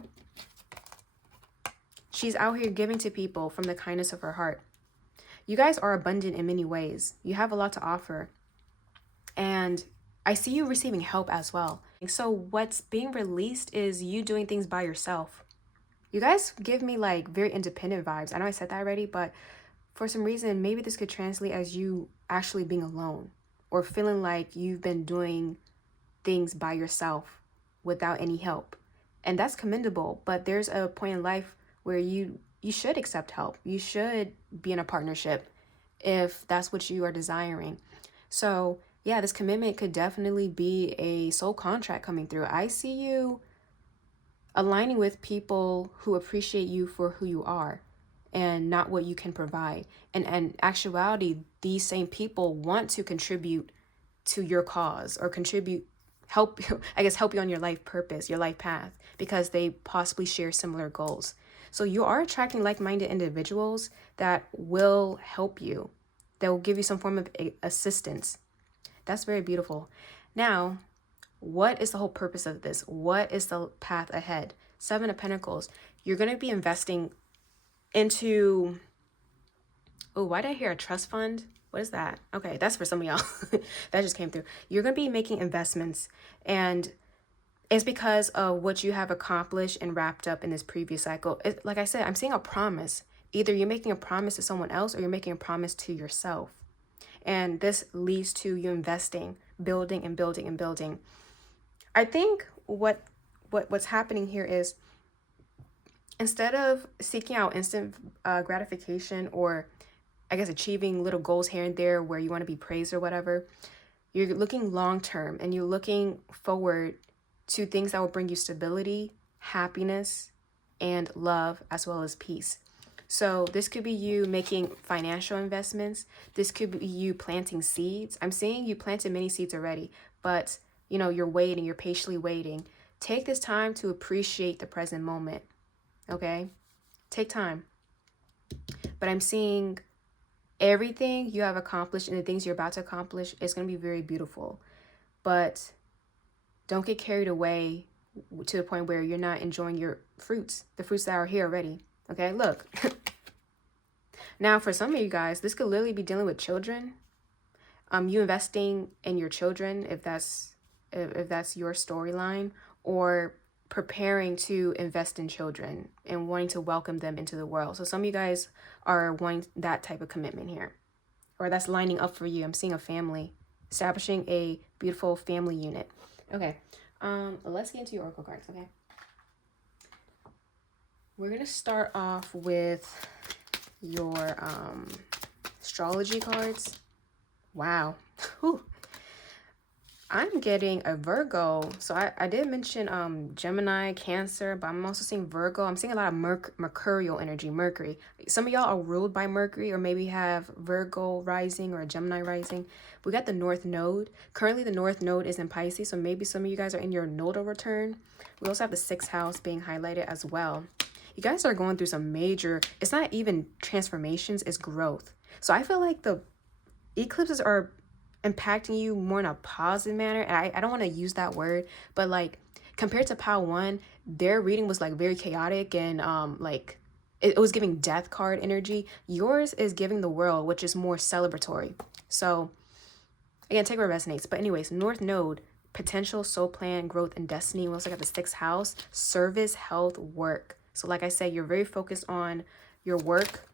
She's out here giving to people from the kindness of her heart. You guys are abundant in many ways. You have a lot to offer. And I see you receiving help as well. So what's being released is you doing things by yourself. You guys give me like very independent vibes. I know I said that already, but for some reason, maybe this could translate as you actually being alone or feeling like you've been doing things by yourself without any help. And that's commendable, but there's a point in life where you should accept help. You should be in a partnership if that's what you are desiring. So yeah, this commitment could definitely be a soul contract coming through. I see you aligning with people who appreciate you for who you are and not what you can provide. And in actuality, these same people want to contribute to your cause or help you on your life purpose, your life path, because they possibly share similar goals. So you are attracting like-minded individuals that will help you, that will give you some form of assistance. That's very beautiful. Now, What is the whole purpose of this? What is the path ahead? Seven of Pentacles. You're going to be investing into, oh, why did I hear a trust fund? What is that? Okay, that's for some of y'all. That just came through. You're going to be making investments, and it's because of what you have accomplished and wrapped up in this previous cycle. Like I said, I'm seeing a promise. Either you're making a promise to someone else or you're making a promise to yourself. And this leads to you investing, building and building and building. I think what's happening here is, instead of seeking out instant gratification, or I guess achieving little goals here and there where you want to be praised or whatever, you're looking long term and you're looking forward to things that will bring you stability, happiness, and love, as well as peace. So this could be you making financial investments. This could be you planting seeds. I'm seeing you planted many seeds already, but you're waiting, you're patiently waiting. Take this time to appreciate the present moment. Okay? Take time. But I'm seeing everything you have accomplished and the things you're about to accomplish is going to be very beautiful. But don't get carried away to the point where you're not enjoying your fruits, the fruits that are here already. Okay, look. Now, for some of you guys, this could literally be dealing with children. You investing in your children, if that's your storyline, or preparing to invest in children and wanting to welcome them into the world. So some of you guys are wanting that type of commitment here, or that's lining up for you. I'm seeing a family, establishing a beautiful family unit. Okay, let's get into your oracle cards. Okay, we're gonna start off with your astrology cards. Wow. Whew. I'm getting a Virgo. So I did mention Gemini, Cancer, but I'm also seeing Virgo. I'm seeing a lot of mercurial energy, Mercury. Some of y'all are ruled by Mercury, or maybe have Virgo rising or a Gemini rising. We got the North Node. Currently, the North Node is in Pisces, so maybe some of you guys are in your nodal return. We also have the 6th house being highlighted as well. You guys are going through some major, it's not even transformations, it's growth. So I feel like the eclipses are impacting you more in a positive manner. And I don't want to use that word, but like compared to Pile 1, their reading was like very chaotic and like it was giving death card energy. Yours is giving the world, which is more celebratory. So again, take what resonates. But anyways, North Node, potential, soul plan, growth, and destiny. We also got the 6th house, service, health, work. So like I said, you're very focused on your work,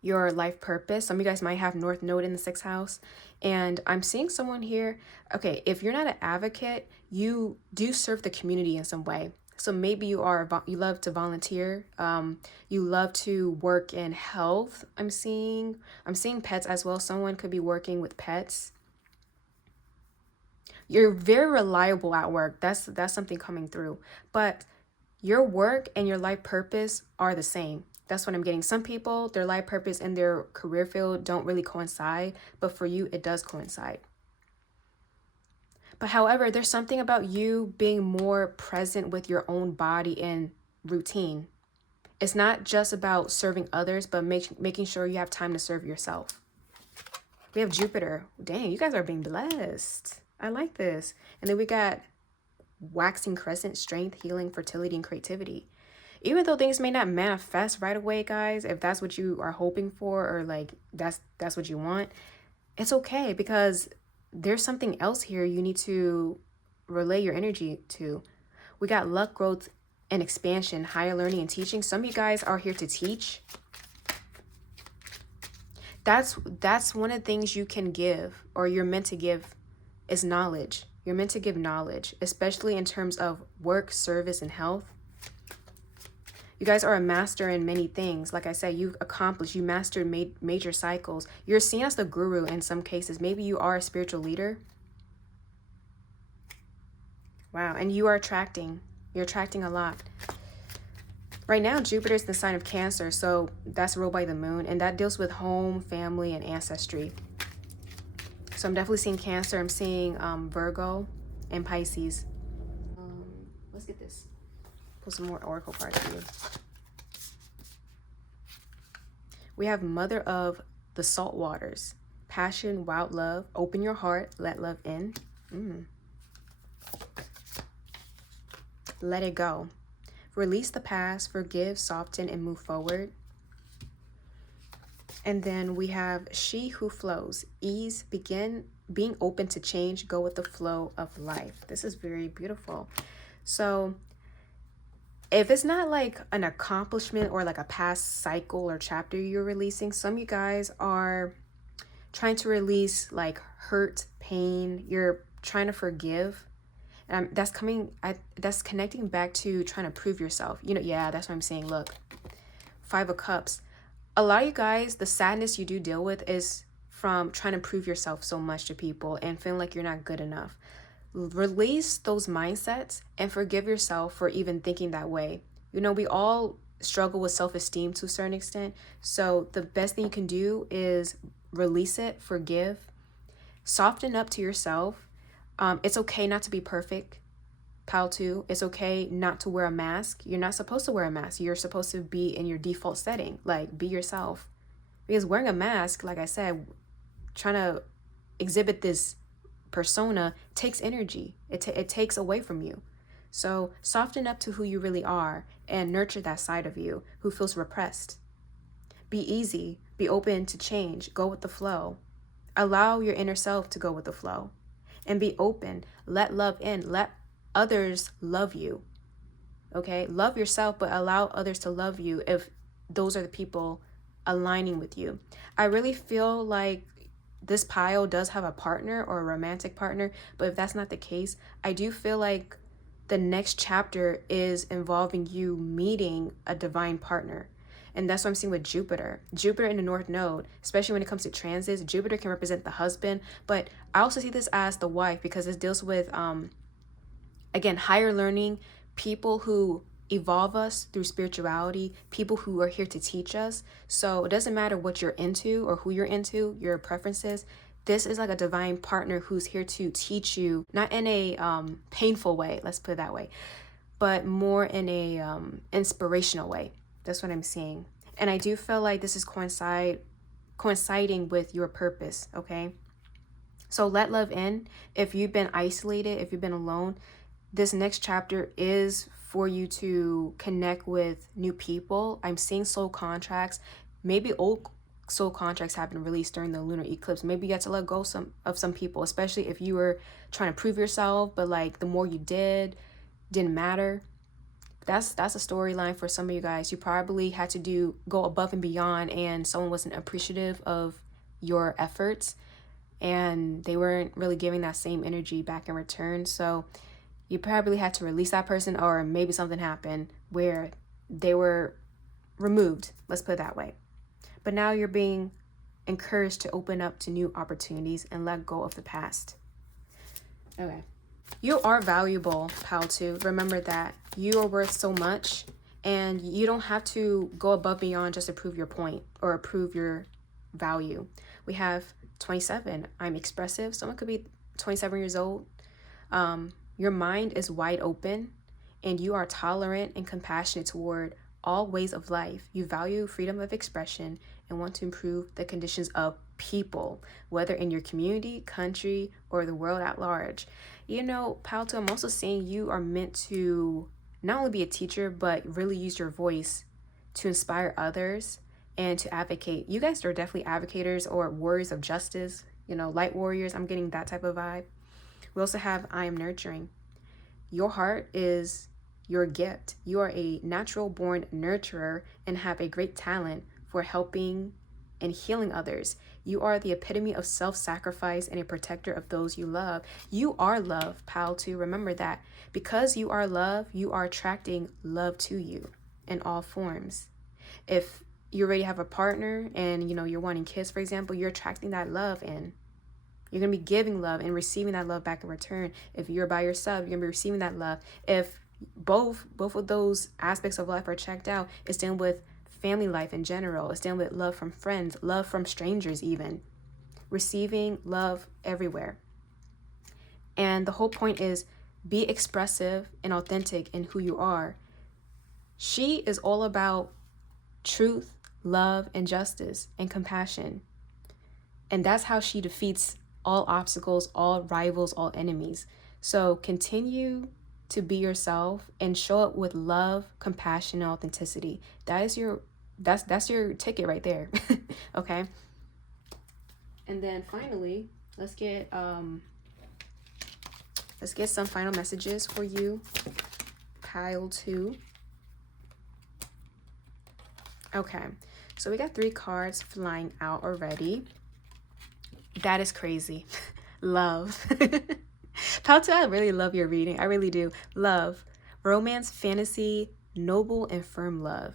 your life purpose. Some of you guys might have North Node in the 6th house. And I'm seeing someone here. Okay, if you're not an advocate, you do serve the community in some way. So maybe you love to volunteer. You love to work in health. I'm seeing pets as well. Someone could be working with pets. You're very reliable at work. That's something coming through. But your work and your life purpose are the same. That's what I'm getting. Some people, their life purpose and their career field don't really coincide, but for you, it does coincide. But however, there's something about you being more present with your own body and routine. It's not just about serving others, but making sure you have time to serve yourself. We have Jupiter. Dang, you guys are being blessed. I like this. And then we got waxing crescent, strength, healing, fertility, and creativity. Even though things may not manifest right away, guys, if that's what you are hoping for, or like that's what you want, it's okay, because there's something else here you need to relay your energy to. We got luck, growth, and expansion, higher learning and teaching. Some of you guys are here to teach. That's one of the things you can give, or you're meant to give, is knowledge. You're meant to give knowledge, especially in terms of work, service, and health. You guys are a master in many things. Like I said, you've accomplished, you mastered major cycles. You're seen as the guru in some cases. Maybe you are a spiritual leader. Wow, and you're attracting a lot. Right now, Jupiter's the sign of Cancer, so that's ruled by the moon, and that deals with home, family, and ancestry. So I'm definitely seeing Cancer. I'm seeing Virgo and Pisces. Let's get this. Pull some more oracle cards for you. We have Mother of the Salt Waters. Passion, wild love. Open your heart. Let love in. let it go. Release the past, forgive, soften, and move forward. And then we have she who flows, ease, begin being open to change, go with the flow of life. This is very beautiful. So if it's not like an accomplishment or like a past cycle or chapter you're releasing, some of you guys are trying to release like hurt, pain. You're trying to forgive. And that's connecting back to trying to prove yourself. Yeah, that's what I'm saying. Look, 5 of Cups. A lot of you guys, the sadness you do deal with is from trying to prove yourself so much to people and feeling like you're not good enough. Release those mindsets and forgive yourself for even thinking that way. We all struggle with self-esteem to a certain extent. So the best thing you can do is release it, forgive, soften up to yourself. It's okay not to be perfect, pal too. It's okay not to wear a mask. You're not supposed to wear a mask. You're supposed to be in your default setting, like be yourself. Because wearing a mask, like I said, trying to exhibit this persona takes energy. It takes away from you. So soften up to who you really are and nurture that side of you who feels repressed. Be easy, be open to change, go with the flow. Allow your inner self to go with the flow and be open. Let love in. Let others love you. Okay? Love yourself, but allow others to love you if those are the people aligning with you. I really feel like this pile does have a partner or a romantic partner, but if that's not the case, I do feel like the next chapter is involving you meeting a divine partner. And that's what I'm seeing with Jupiter. Jupiter in the North Node, especially when it comes to transits, Jupiter can represent the husband, but I also see this as the wife because this deals with, again, higher learning, people who evolve us through spirituality, people who are here to teach us. So it doesn't matter what you're into or who you're into, your preferences. This is like a divine partner who's here to teach you, not in a painful way, let's put it that way, but more in a inspirational way. That's what I'm seeing. And I do feel like this is coinciding with your purpose, okay? So let love in. If you've been isolated, if you've been alone, this next chapter is for you to connect with new people. I'm seeing soul contracts. Maybe old soul contracts have been released during the lunar eclipse. Maybe you got to let go of some people, especially if you were trying to prove yourself, but like the more you didn't matter. That's a storyline for some of you guys. You probably had to go above and beyond, and someone wasn't appreciative of your efforts, and they weren't really giving that same energy back in return. So you probably had to release that person, or maybe something happened where they were removed. Let's put it that way. But now you're being encouraged to open up to new opportunities and let go of the past. Okay. You are valuable, pal, too. Remember that. You are worth so much, and you don't have to go above and beyond just to prove your point or prove your value. We have 27. I'm expressive. Someone could be 27 years old. Your mind is wide open, and you are tolerant and compassionate toward all ways of life. You value freedom of expression and want to improve the conditions of people, whether in your community, country, or the world at large. Palto, I'm also saying you are meant to not only be a teacher, but really use your voice to inspire others and to advocate. You guys are definitely advocators or warriors of justice, light warriors. I'm getting that type of vibe. We also have I am nurturing. Your heart is your gift. You are a natural born nurturer and have a great talent for helping and healing others. You are the epitome of self-sacrifice and a protector of those you love. You are love, pal, too. Remember that. Because you are love, you are attracting love to you in all forms. If you already have a partner and you're wanting kids, for example, you're attracting that love in. You're going to be giving love and receiving that love back in return. If you're by yourself, you're going to be receiving that love. If both of those aspects of life are checked out, it's dealing with family life in general. It's dealing with love from friends, love from strangers even. Receiving love everywhere. And the whole point is be expressive and authentic in who you are. She is all about truth, love, and justice and compassion. And that's how she defeats all obstacles, all rivals, all enemies. So continue to be yourself and show up with love, compassion, and authenticity. That's your ticket right there. Okay. And then finally, let's get some final messages for you, pile 2. Okay, so we got 3 cards flying out already. That is crazy. Love. Pile 2, I really love your reading. I really do. Love, romance, fantasy, noble, and firm love.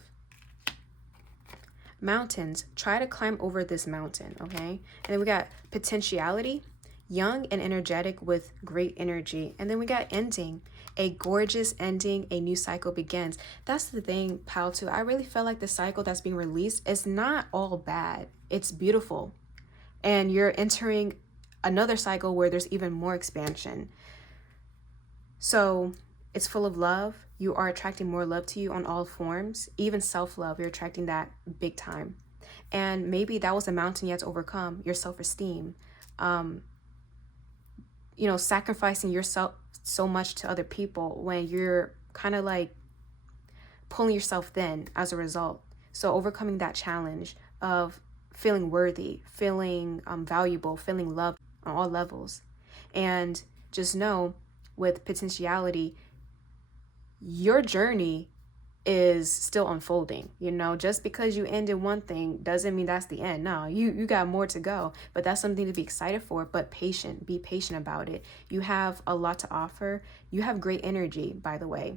Mountains, try to climb over this mountain, okay? And then we got potentiality, young and energetic with great energy. And then we got ending, a gorgeous ending, a new cycle begins. That's the thing, pile 2. I really feel like the cycle that's being released is not all bad. It's beautiful. And you're entering another cycle where there's even more expansion. So it's full of love. You are attracting more love to you on all forms, even self-love. You're attracting that big time. And maybe that was a mountain you had to overcome, your self-esteem. Sacrificing yourself so much to other people when you're kind of like pulling yourself thin as a result. So overcoming that challenge of feeling worthy, feeling valuable, feeling loved on all levels. And just know, with potentiality, your journey is still unfolding. Just because you ended one thing doesn't mean that's the end. No, you got more to go, but that's something to be excited for. But be patient about it. You have a lot to offer. You have great energy, by the way,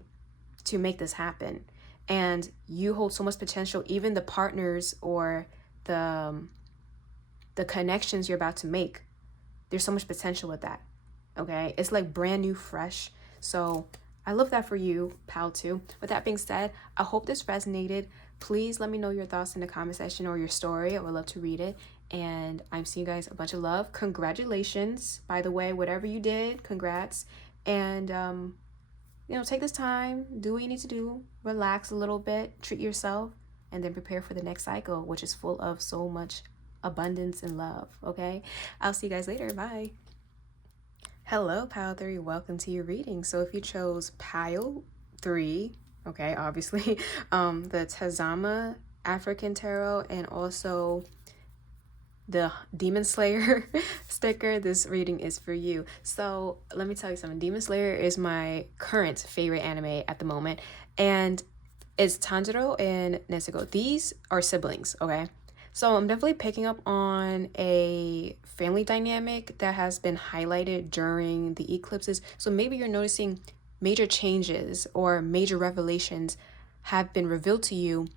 to make this happen. And you hold so much potential. Even the partners or the connections you're about to make, there's so much potential with that. Okay, it's like brand new, fresh. So I love that for you, pal 2. With that being said, I hope this resonated. Please let me know your thoughts in the comment section or your story. I would love to read it. And I'm seeing you guys a bunch of love. Congratulations, by the way, whatever you did, congrats. And take this time, do what you need to do, relax a little bit, treat yourself, and then prepare for the next cycle, which is full of so much abundance and love. Okay, I'll see you guys later. Bye. Hello, pile 3. Welcome to your reading. So if you chose pile 3, okay, obviously, the Tazama African Tarot and also the Demon Slayer sticker, this reading is for you. So let me tell you something. Demon Slayer is my current favorite anime at the moment, and it's Tanjiro and Nezuko. These are siblings, okay? So I'm definitely picking up on a family dynamic that has been highlighted during the eclipses. So maybe you're noticing major changes or major revelations have been revealed to you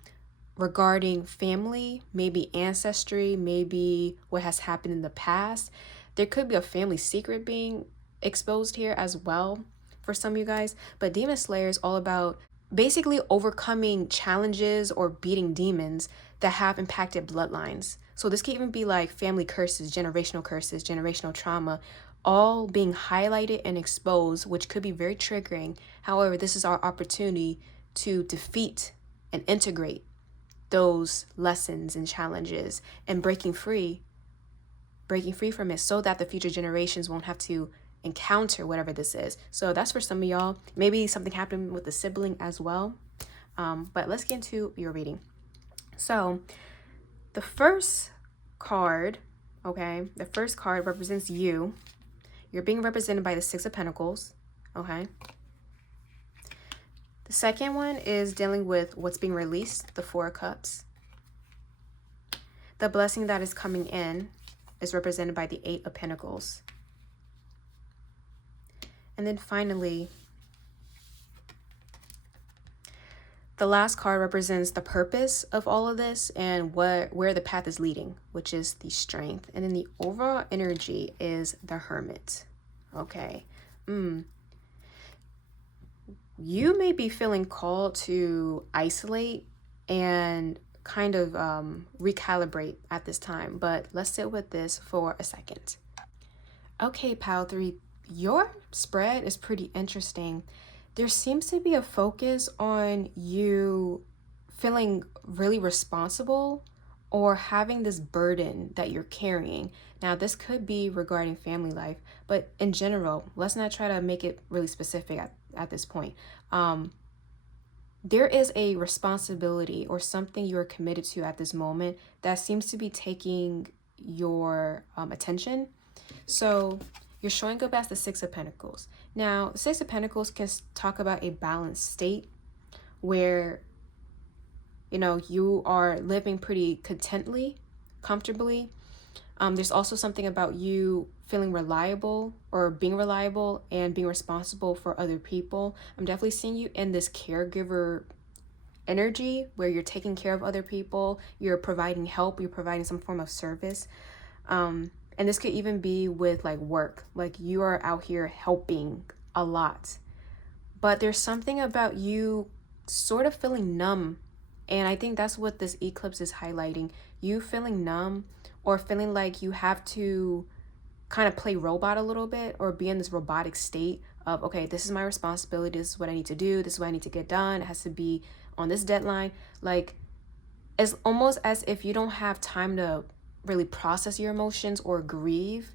regarding family, maybe ancestry, maybe what has happened in the past. There could be a family secret being exposed here as well for some of you guys. But Demon Slayer is all about basically overcoming challenges or beating demons that have impacted bloodlines. So this can even be like family curses, generational trauma, all being highlighted and exposed, which could be very triggering. However, this is our opportunity to defeat and integrate those lessons and challenges and breaking free from it so that the future generations won't have to encounter whatever this is. So that's for some of y'all. Maybe something happened with the sibling as well. But let's get into your reading. So the first card, okay, the first card represents you. You're being represented by the 6 of Pentacles, okay? The second one is dealing with what's being released, the 4 of Cups. The blessing that is coming in is represented by the 8 of Pentacles. And then finally, the last card represents the purpose of all of this and where the path is leading, which is the Strength. And then the overall energy is the Hermit. Okay. You may be feeling called to isolate and kind of recalibrate at this time, but let's sit with this for a second. Okay, pile 3, your spread is pretty interesting. There seems to be a focus on you feeling really responsible or having this burden that you're carrying. Now, this could be regarding family life, but in general, let's not try to make it really specific at this point. There is a responsibility or something you're committed to at this moment that seems to be taking your attention. So you're showing up as the Six of Pentacles. Now, the Six of Pentacles can talk about a balanced state where, you are living pretty contently, comfortably. There's also something about you feeling reliable or being reliable and being responsible for other people. I'm definitely seeing you in this caregiver energy where you're taking care of other people, you're providing help, you're providing some form of service. And this could even be with like work, like you are out here helping a lot. But there's something about you sort of feeling numb. And I think that's what this eclipse is highlighting. You feeling numb or feeling like you have to kind of play robot a little bit or be in this robotic state of, okay, this is my responsibility. This is what I need to do. This is what I need to get done. It has to be on this deadline. Like, it's almost as if you don't have time to really process your emotions or grieve.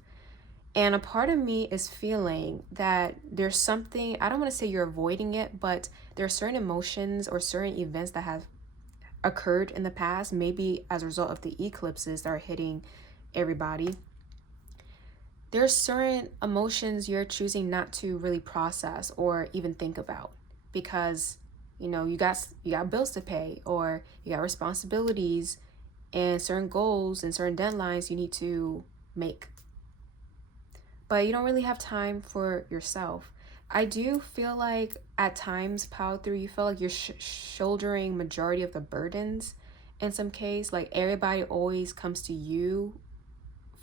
And a part of me is feeling that there's something, I don't want to say you're avoiding it, but there are certain emotions or certain events that have occurred in the past, maybe as a result of the eclipses that are hitting everybody. There's certain emotions you're choosing not to really process or even think about because you got bills to pay or you got responsibilities and certain goals and certain deadlines you need to make, but you don't really have time for yourself. I do feel like at times, power through, you feel like you're shouldering majority of the burdens in some case. Like everybody always comes to you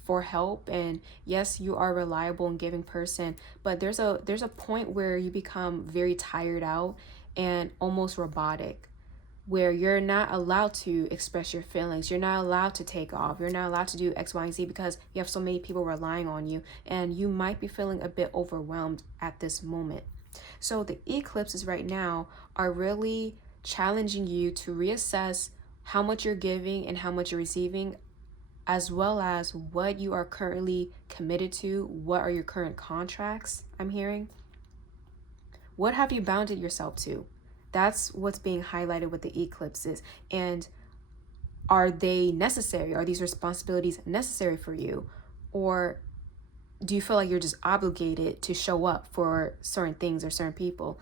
for help, and yes, you are a reliable and giving person, but there's a point where you become very tired out and almost robotic, where you're not allowed to express your feelings. You're not allowed to take off. You're not allowed to do X, Y, and Z because you have so many people relying on you, and you might be feeling a bit overwhelmed at this moment. So the eclipses right now are really challenging you to reassess how much you're giving and how much you're receiving, as well as what you are currently committed to. What are your current contracts? I'm hearing. What have you bounded yourself to? That's what's being highlighted with the eclipses. And are they necessary? Are these responsibilities necessary for you? Or do you feel like you're just obligated to show up for certain things or certain people?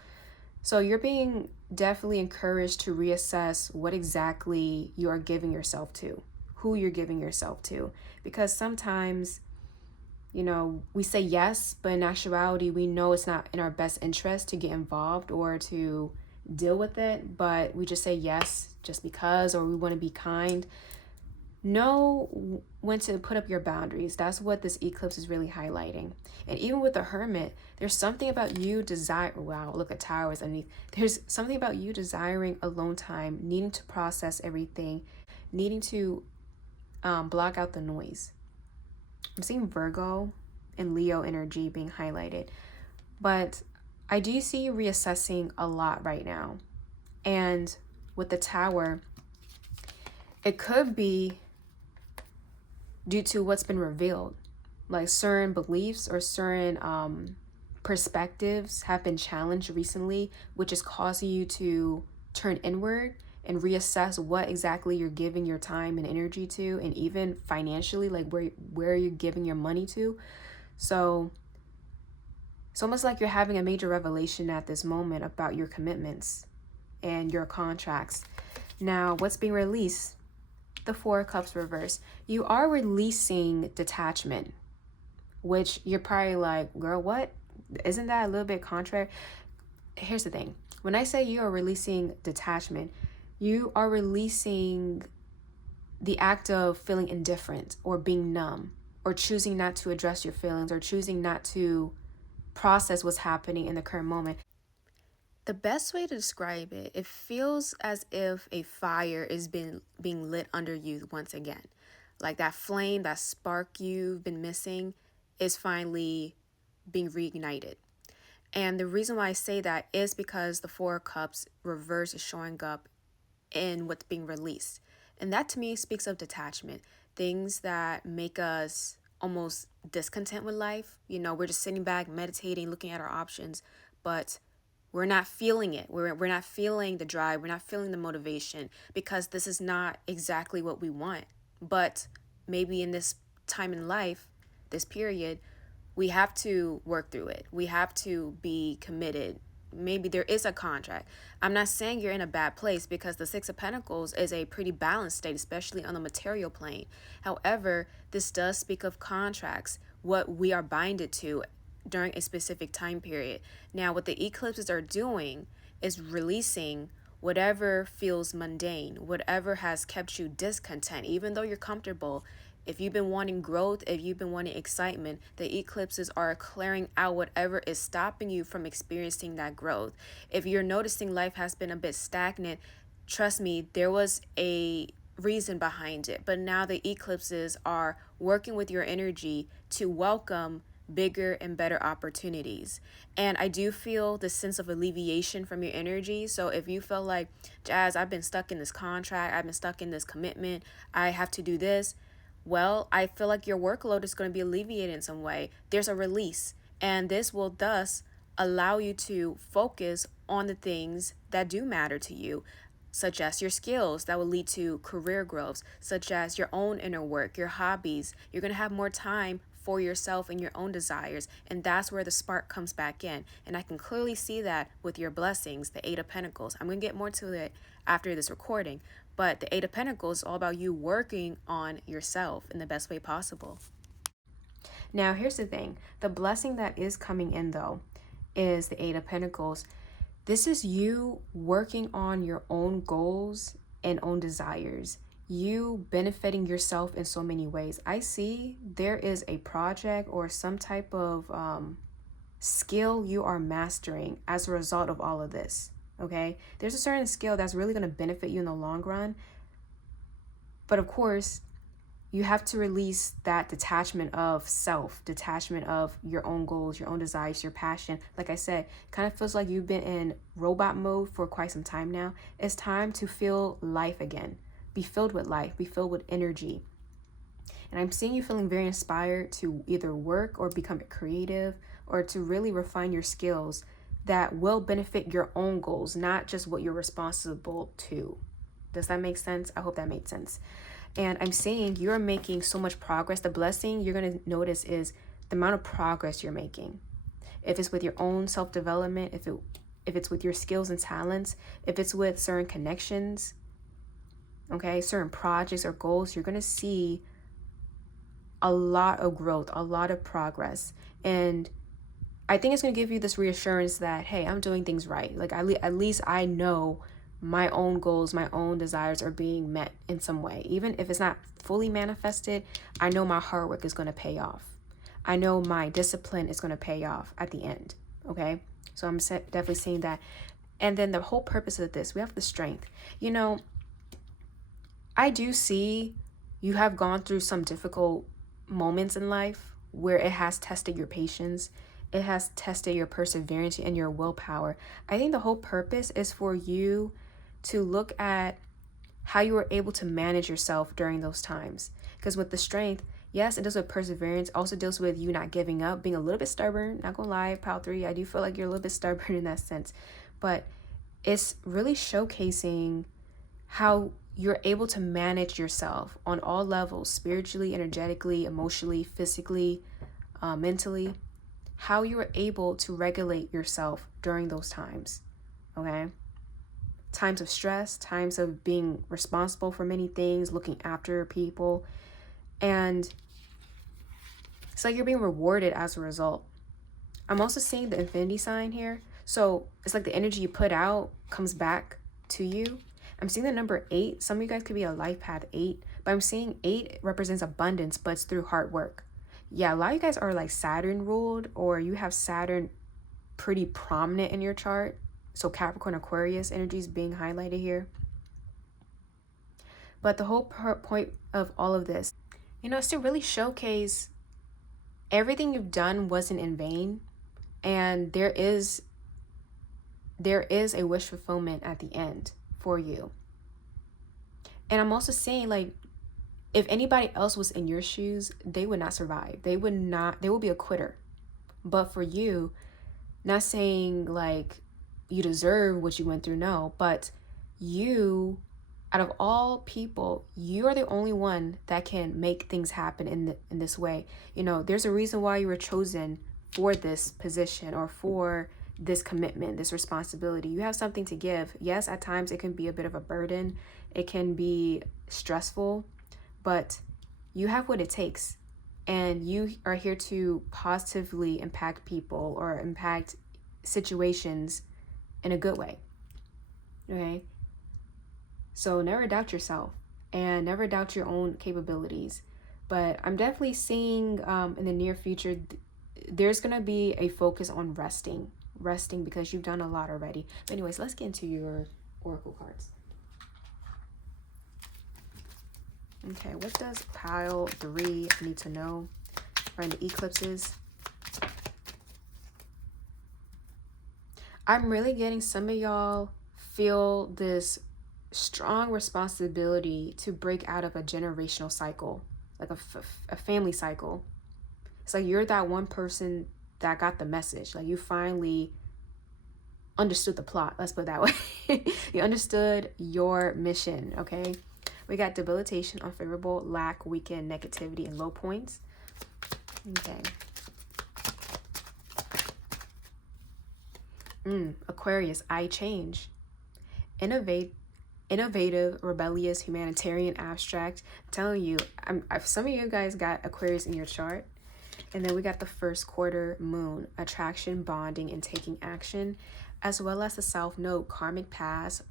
So you're being definitely encouraged to reassess what exactly you are giving yourself to, who you're giving yourself to. Because sometimes, we say yes, but in actuality, we know it's not in our best interest to get involved or to deal with it, but we just say yes just because, or we want to be kind. Know when to put up your boundaries. That's what this eclipse is really highlighting. And even with the Hermit, there's something about you desire. Wow, look at towers underneath. There's something about you desiring alone time, needing to process everything, needing to block out the noise. I'm seeing Virgo and Leo energy being highlighted, but I do see you reassessing a lot right now. And with the Tower, it could be due to what's been revealed, like certain beliefs or certain perspectives have been challenged recently, which is causing you to turn inward and reassess what exactly you're giving your time and energy to, and even financially, like where are you giving your money to. So it's almost like you're having a major revelation at this moment about your commitments and your contracts. Now, what's being released? The Four of Cups reverse. You are releasing detachment, which you're probably like, girl, what? Isn't that a little bit contrary? Here's the thing. When I say you are releasing detachment, you are releasing the act of feeling indifferent or being numb or choosing not to address your feelings or choosing not to process what's happening in the current moment. The best way to describe it, it feels as if a fire is being lit under you once again. Like that flame, that spark you've been missing is finally being reignited. And the reason why I say that is because the Four of Cups reverse is showing up in what's being released. And that to me speaks of detachment, things that make us almost discontent with life. We're just sitting back, meditating, looking at our options, but we're not feeling it. We're not feeling the drive. We're not feeling the motivation because this is not exactly what we want. But maybe in this time in life, this period, we have to work through it. We have to be committed. Maybe there is a contract. I'm not saying you're in a bad place because the Six of Pentacles is a pretty balanced state, especially on the material plane. However, this does speak of contracts, what we are binded to during a specific time period. Now, what the eclipses are doing is releasing whatever feels mundane, whatever has kept you discontent, even though you're comfortable. If you've been wanting growth, if you've been wanting excitement, the eclipses are clearing out whatever is stopping you from experiencing that growth. If you're noticing life has been a bit stagnant, trust me, there was a reason behind it. But now the eclipses are working with your energy to welcome bigger and better opportunities. And I do feel the sense of alleviation from your energy. So if you feel like, Jazz, I've been stuck in this contract, I've been stuck in this commitment, I have to do this, well, I feel like your workload is going to be alleviated in some way. There's a release, and this will thus allow you to focus on the things that do matter to you, such as your skills that will lead to career growth, such as your own inner work, your hobbies. You're going to have more time for yourself and your own desires, and that's where the spark comes back in. And I can clearly see that with your blessings, the Eight of Pentacles. I'm going to get more to it after this recording, but the Eight of Pentacles is all about you working on yourself in the best way possible. Now, here's the thing. The blessing that is coming in, though, is the Eight of Pentacles. This is you working on your own goals and own desires. You benefiting yourself in so many ways. I see there is a project or some type of skill you are mastering as a result of all of this. Okay, there's a certain skill that's really going to benefit you in the long run. But of course, you have to release that detachment of self, detachment of your own goals, your own desires, your passion. Like I said, kind of feels like you've been in robot mode for quite some time now. It's time to feel life again. Be filled with life, be filled with energy. And I'm seeing you feeling very inspired to either work or become creative or to really refine your skills that will benefit your own goals, not just what you're responsible to. Does that make sense? I hope that made sense. And I'm saying you're making so much progress. The blessing you're going to notice is the amount of progress you're making. If it's with your own self-development, if it's with your skills and talents, if it's with certain connections, okay, certain projects or goals, you're going to see a lot of growth, a lot of progress. And I think it's going to give you this reassurance that, hey, I'm doing things right. Like at least I know my own goals, my own desires are being met in some way. Even if it's not fully manifested, I know my hard work is going to pay off. I know my discipline is going to pay off at the end. Okay. So I'm definitely seeing that. And then the whole purpose of this, we have the strength. You know, I do see you have gone through some difficult moments in life where it has tested your patience. It has tested your perseverance and your willpower. I think the whole purpose is for you to look at how you were able to manage yourself during those times. Because with the strength, yes, it deals with perseverance, also deals with you not giving up, being a little bit stubborn. Not gonna lie, Pile 3, I do feel like you're a little bit stubborn in that sense. But it's really showcasing how you're able to manage yourself on all levels, spiritually, energetically, emotionally, physically, mentally, how you were able to regulate yourself during those times, okay? Times of stress, times of being responsible for many things, looking after people, and it's like you're being rewarded as a result. I'm also seeing the infinity sign here, so it's like the energy you put out comes back to you. I'm seeing the number 8. Some of you guys could be a life path 8, but I'm seeing 8 represents abundance, but it's through hard work. Yeah, a lot of you guys are like Saturn ruled, or you have Saturn pretty prominent in your chart. So Capricorn, Aquarius energy is being highlighted here. But the whole point of all of this, you know, is to really showcase everything you've done wasn't in vain. And there is a wish fulfillment at the end for you. And I'm also saying, like, if anybody else was in your shoes, they would not survive. They would be a quitter. But for you, not saying like you deserve what you went through. No, but you, out of all people, you are the only one that can make things happen in this way. You know, there's a reason why you were chosen for this position or for this commitment, this responsibility. You have something to give. Yes, at times it can be a bit of a burden. It can be stressful, but you have what it takes. And you are here to positively impact people or impact situations in a good way. Okay? So never doubt yourself and never doubt your own capabilities. But I'm definitely seeing in the near future, there's going to be a focus on resting because you've done a lot already. But anyways, let's get into your oracle cards. Okay, what does pile 3 need to know for the eclipses? I'm really getting some of y'all feel this strong responsibility to break out of a generational cycle, like a family cycle. It's like you're that one person that got the message. Like you finally understood the plot. Let's put it that way. You understood your mission, okay? We got debilitation, unfavorable, lack, weaken, negativity, and low points. Okay. Aquarius, I change. Innovative, rebellious, humanitarian, abstract. I'm telling you, some of you guys got Aquarius in your chart. And then we got the first quarter moon, attraction, bonding, and taking action, as well as the South Node, karmic past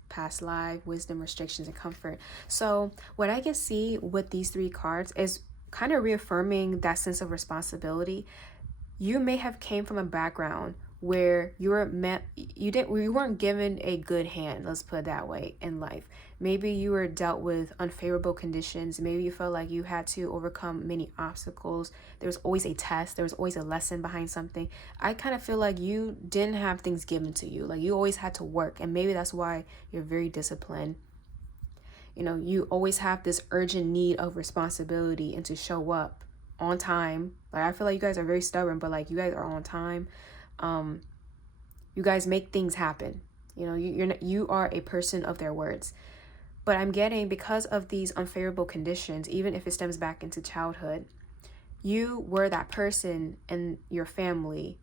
life, wisdom, restrictions, and comfort. So what I can see with these 3 cards is kind of reaffirming that sense of responsibility. You may have came from a background where you weren't given a good hand, let's put it that way, in life. Maybe you were dealt with unfavorable conditions. Maybe you felt like you had to overcome many obstacles. There was always a test. There was always a lesson behind something. I kind of feel like you didn't have things given to you. Like you always had to work, and maybe that's why you're very disciplined. You know, you always have this urgent need of responsibility and to show up on time. Like I feel like you guys are very stubborn, but like you guys are on time. You guys make things happen. You know, you are a person of their words. But I'm getting, because of these unfavorable conditions, even if it stems back into childhood, you were that person in your family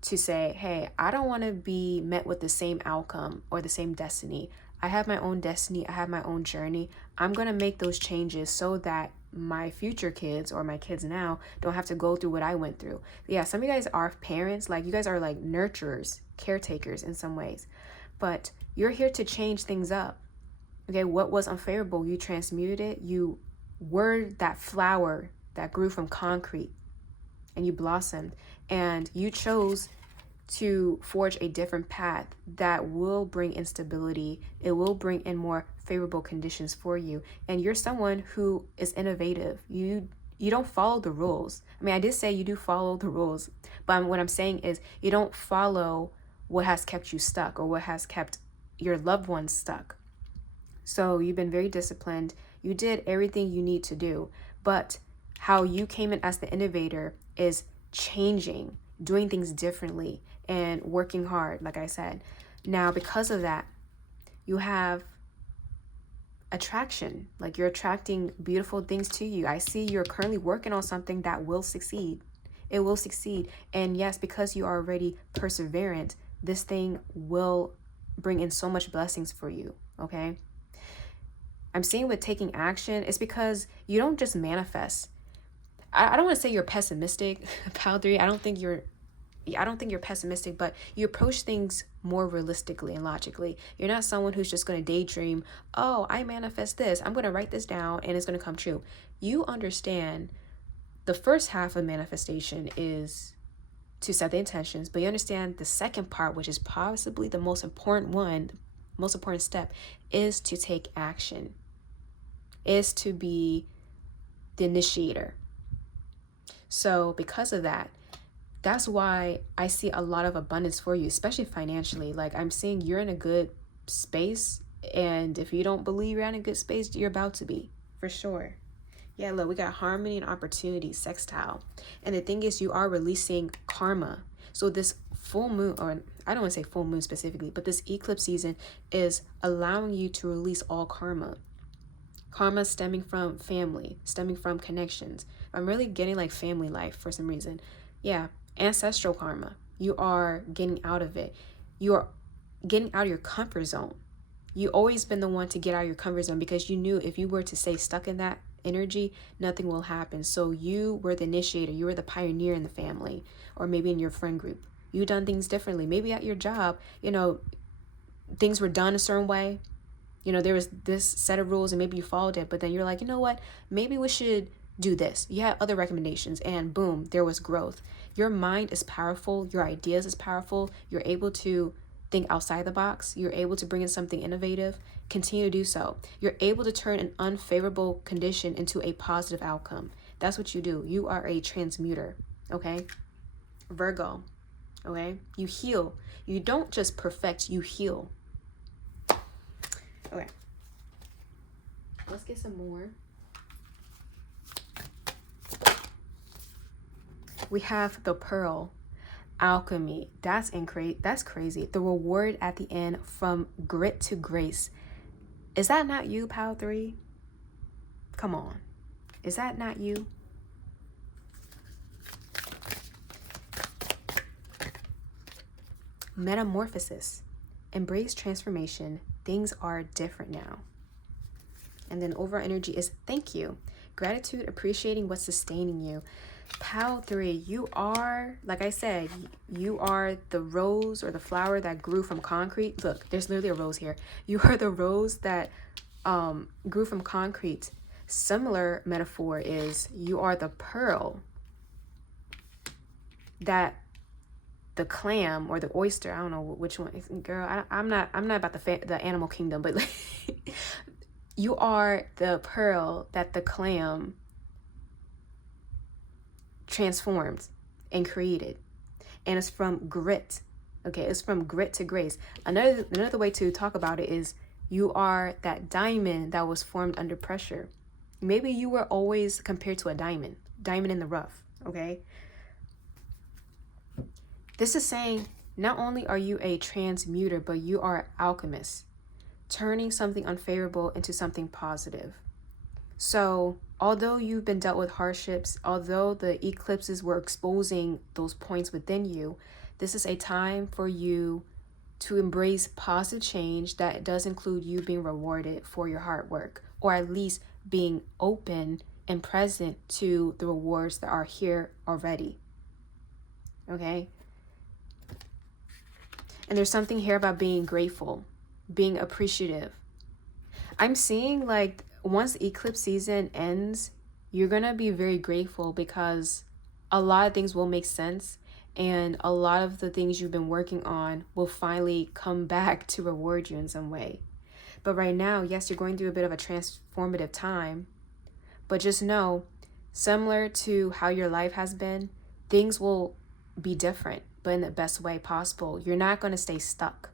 to say, hey, I don't want to be met with the same outcome or the same destiny. I have my own destiny. I have my own journey. I'm going to make those changes so that my future kids or my kids now don't have to go through what I went through. Yeah, some of you guys are parents. Like you guys are like nurturers, caretakers in some ways. But you're here to change things up. Okay, what was unfavorable, you transmuted it. You were that flower that grew from concrete and you blossomed. And you chose to forge a different path that will bring instability. It will bring in more favorable conditions for you. And you're someone who is innovative. You don't follow the rules. I mean, I did say you do follow the rules, but what I'm saying is you don't follow what has kept you stuck or what has kept your loved ones stuck. So you've been very disciplined. You did everything you need to do, but how you came in as the innovator is changing, doing things differently, and working hard, like I said. Now, because of that, you have attraction. Like you're attracting beautiful things to you. I see you're currently working on something that will succeed. It will succeed. And yes, because you are already perseverant, this thing will bring in so much blessings for you, okay? I'm seeing with taking action, it's because you don't just manifest. I don't want to say you're pessimistic, Pal 3. I don't think you're pessimistic, but you approach things more realistically and logically. You're not someone who's just going to daydream, oh, I manifest this. I'm going to write this down and it's going to come true. You understand the first half of manifestation is to set the intentions, but you understand the second part, which is possibly the most important one, most important step, is to take action, is to be the initiator. So because of that, that's why I see a lot of abundance for you, especially financially. Like I'm seeing you're in a good space, and if you don't believe you're in a good space, you're about to be, for sure. Yeah, look, we got harmony and opportunity, sextile. And the thing is, you are releasing karma. So this full moon, or I don't want to say full moon specifically, but this eclipse season is allowing you to release all karma. Karma stemming from family, stemming from connections. I'm really getting like family life for some reason. Yeah, ancestral karma. You are getting out of it. You are getting out of your comfort zone. You always been the one to get out of your comfort zone because you knew if you were to stay stuck in that energy, nothing will happen. So you were the initiator. You were the pioneer in the family, or maybe in your friend group. You done things differently. Maybe at your job, things were done a certain way. There was this set of rules and maybe you followed it, but then you're like, you know what? Maybe we should do this. You had other recommendations and boom, there was growth. Your mind is powerful. Your ideas is powerful. You're able to think outside the box. You're able to bring in something innovative. Continue to do so. You're able to turn an unfavorable condition into a positive outcome. That's what you do. You are a transmuter, okay? Virgo, okay? You heal. You don't just perfect, you heal. Okay. Let's get some more. We have the Pearl. Alchemy. That's crazy. The reward at the end, from grit to grace. Is that not you, Pal 3? Come on. Is that not you? Metamorphosis. Embrace transformation. Things are different now. And then overall energy is thank you. Gratitude, appreciating what's sustaining you. Pal 3, you are, like I said, you are the rose or the flower that grew from concrete. Look, there's literally a rose here. You are the rose that grew from concrete. Similar metaphor is you are the pearl that the clam or the oyster, I don't know which one. Girl, I'm not about the animal kingdom, but like, you are the pearl that the clam transformed and created. And it's from grit. Okay, it's from grit to grace. Another way to talk about it is you are that diamond that was formed under pressure. Maybe you were always compared to a diamond in the rough, okay? This is saying not only are you a transmuter, but you are an alchemist, turning something unfavorable into something positive. So although you've been dealt with hardships, although the eclipses were exposing those points within you, this is a time for you to embrace positive change that does include you being rewarded for your hard work, or at least being open and present to the rewards that are here already. Okay? And there's something here about being grateful, being appreciative. I'm seeing like once the eclipse season ends, you're going to be very grateful because a lot of things will make sense and a lot of the things you've been working on will finally come back to reward you in some way. But right now, yes, you're going through a bit of a transformative time, but just know, similar to how your life has been, things will be different, but in the best way possible. You're not going to stay stuck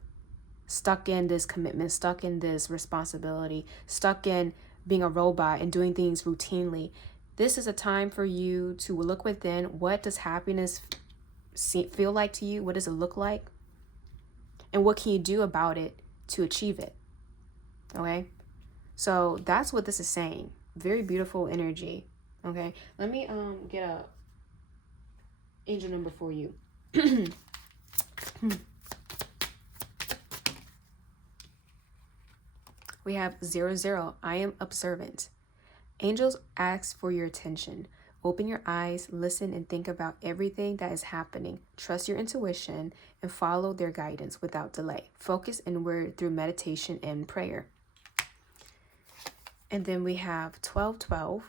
in this commitment, stuck in this responsibility, stuck in being a robot and doing things routinely. This is a time for you to look within. What does happiness feel like to you? What does it look like? And what can you do about it to achieve it? Okay? So that's what this is saying. Very beautiful energy. Okay? Let me get a angel number for you. We have 00. I am observant. Angels ask for your attention. Open your eyes, listen, and think about everything that is happening. Trust your intuition and follow their guidance without delay. Focus inward through meditation and prayer. And then we have 1212.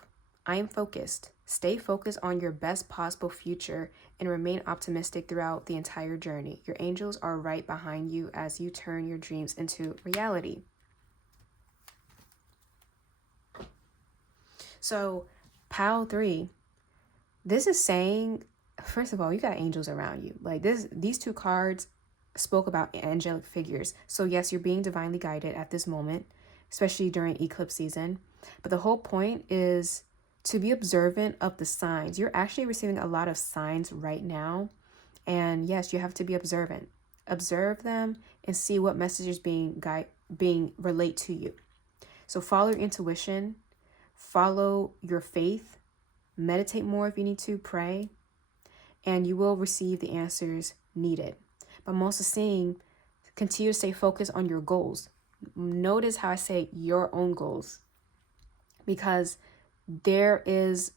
I am focused. Stay focused on your best possible future and remain optimistic throughout the entire journey. Your angels are right behind you as you turn your dreams into reality. So, Pile 3, this is saying, first of all, you got angels around you. Like these two cards spoke about angelic figures. So yes, you're being divinely guided at this moment, especially during eclipse season. But the whole point is to be observant of the signs. You're actually receiving a lot of signs right now And yes, you have to be observant. Observe them and see what messages being relayed to you. So follow your intuition, follow your faith, meditate more if you need to, pray, and you will receive the answers needed. But I'm also saying continue to stay focused on your goals. Notice how I say your own goals, because there is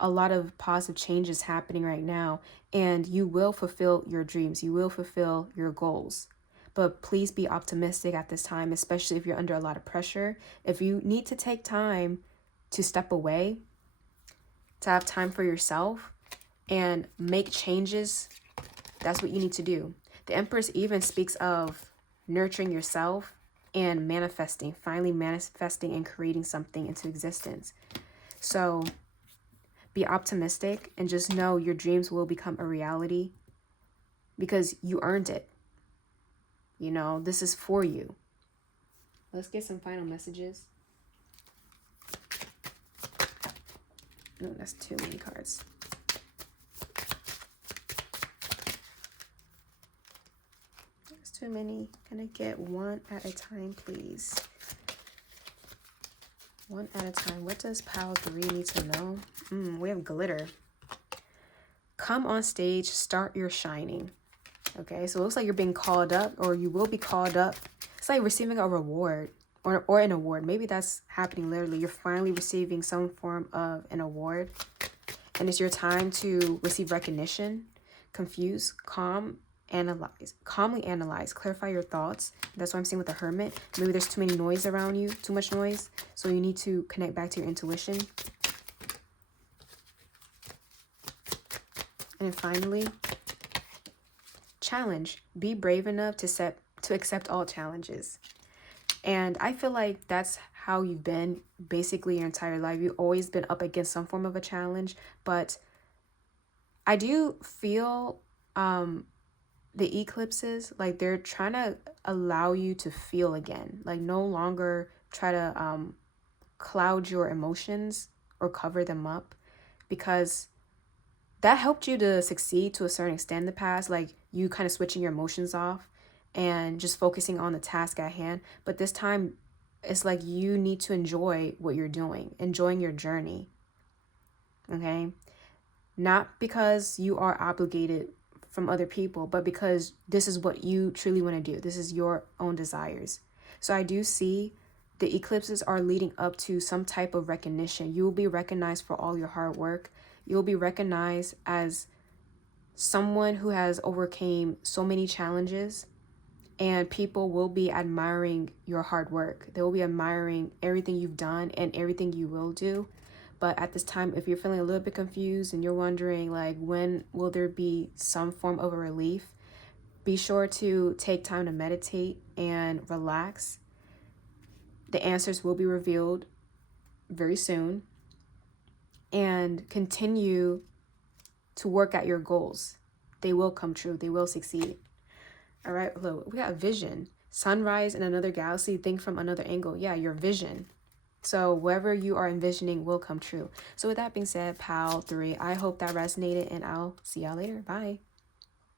a lot of positive changes happening right now, and you will fulfill your dreams. You will fulfill your goals. But please be optimistic at this time, especially if you're under a lot of pressure. If you need to take time to step away, to have time for yourself and make changes, that's what you need to do. The Empress even speaks of nurturing yourself and manifesting, finally manifesting and creating something into existence. So be optimistic and just know your dreams will become a reality because you earned it. You know, this is for you. Let's get some final messages. No, that's too many cards. That's too many. Can I get one at a time, please? One at a time. What does pile 3 need to know? We have glitter. Come on stage, start your shining. Okay, so it looks like you're being called up, or you will be called up. It's like receiving a reward or an award. Maybe that's happening literally. You're finally receiving some form of an award, and it's your time to receive recognition. Confuse, calmly analyze, clarify your thoughts. That's what I'm saying with the Hermit. Maybe there's too many noise around you, too much noise, so you need to connect back to your intuition. And finally, challenge. Be brave enough to accept all challenges. And I feel like that's how you've been basically your entire life. You've always been up against some form of a challenge, but I do feel the eclipses, like they're trying to allow you to feel again, like no longer try to cloud your emotions or cover them up, because that helped you to succeed to a certain extent in the past, like you kind of switching your emotions off and just focusing on the task at hand. But this time it's like you need to enjoy what you're doing, enjoying your journey. Okay? Not because you are obligated from other people, but because this is what you truly want to do. This is your own desires. So I do see the eclipses are leading up to some type of recognition. You will be recognized for all your hard work. You'll be recognized as someone who has overcame so many challenges, and people will be admiring your hard work. They will be admiring everything you've done and everything you will do. But at this time, if you're feeling a little bit confused and you're wondering, like, when will there be some form of a relief, be sure to take time to meditate and relax. The answers will be revealed very soon. And continue to work at your goals. They will come true. They will succeed. All right, look, we got vision. Sunrise in another galaxy, think from another angle. Yeah, your vision. So whatever you are envisioning will come true. So with that being said, pile 3, I hope that resonated, and I'll see y'all later. Bye.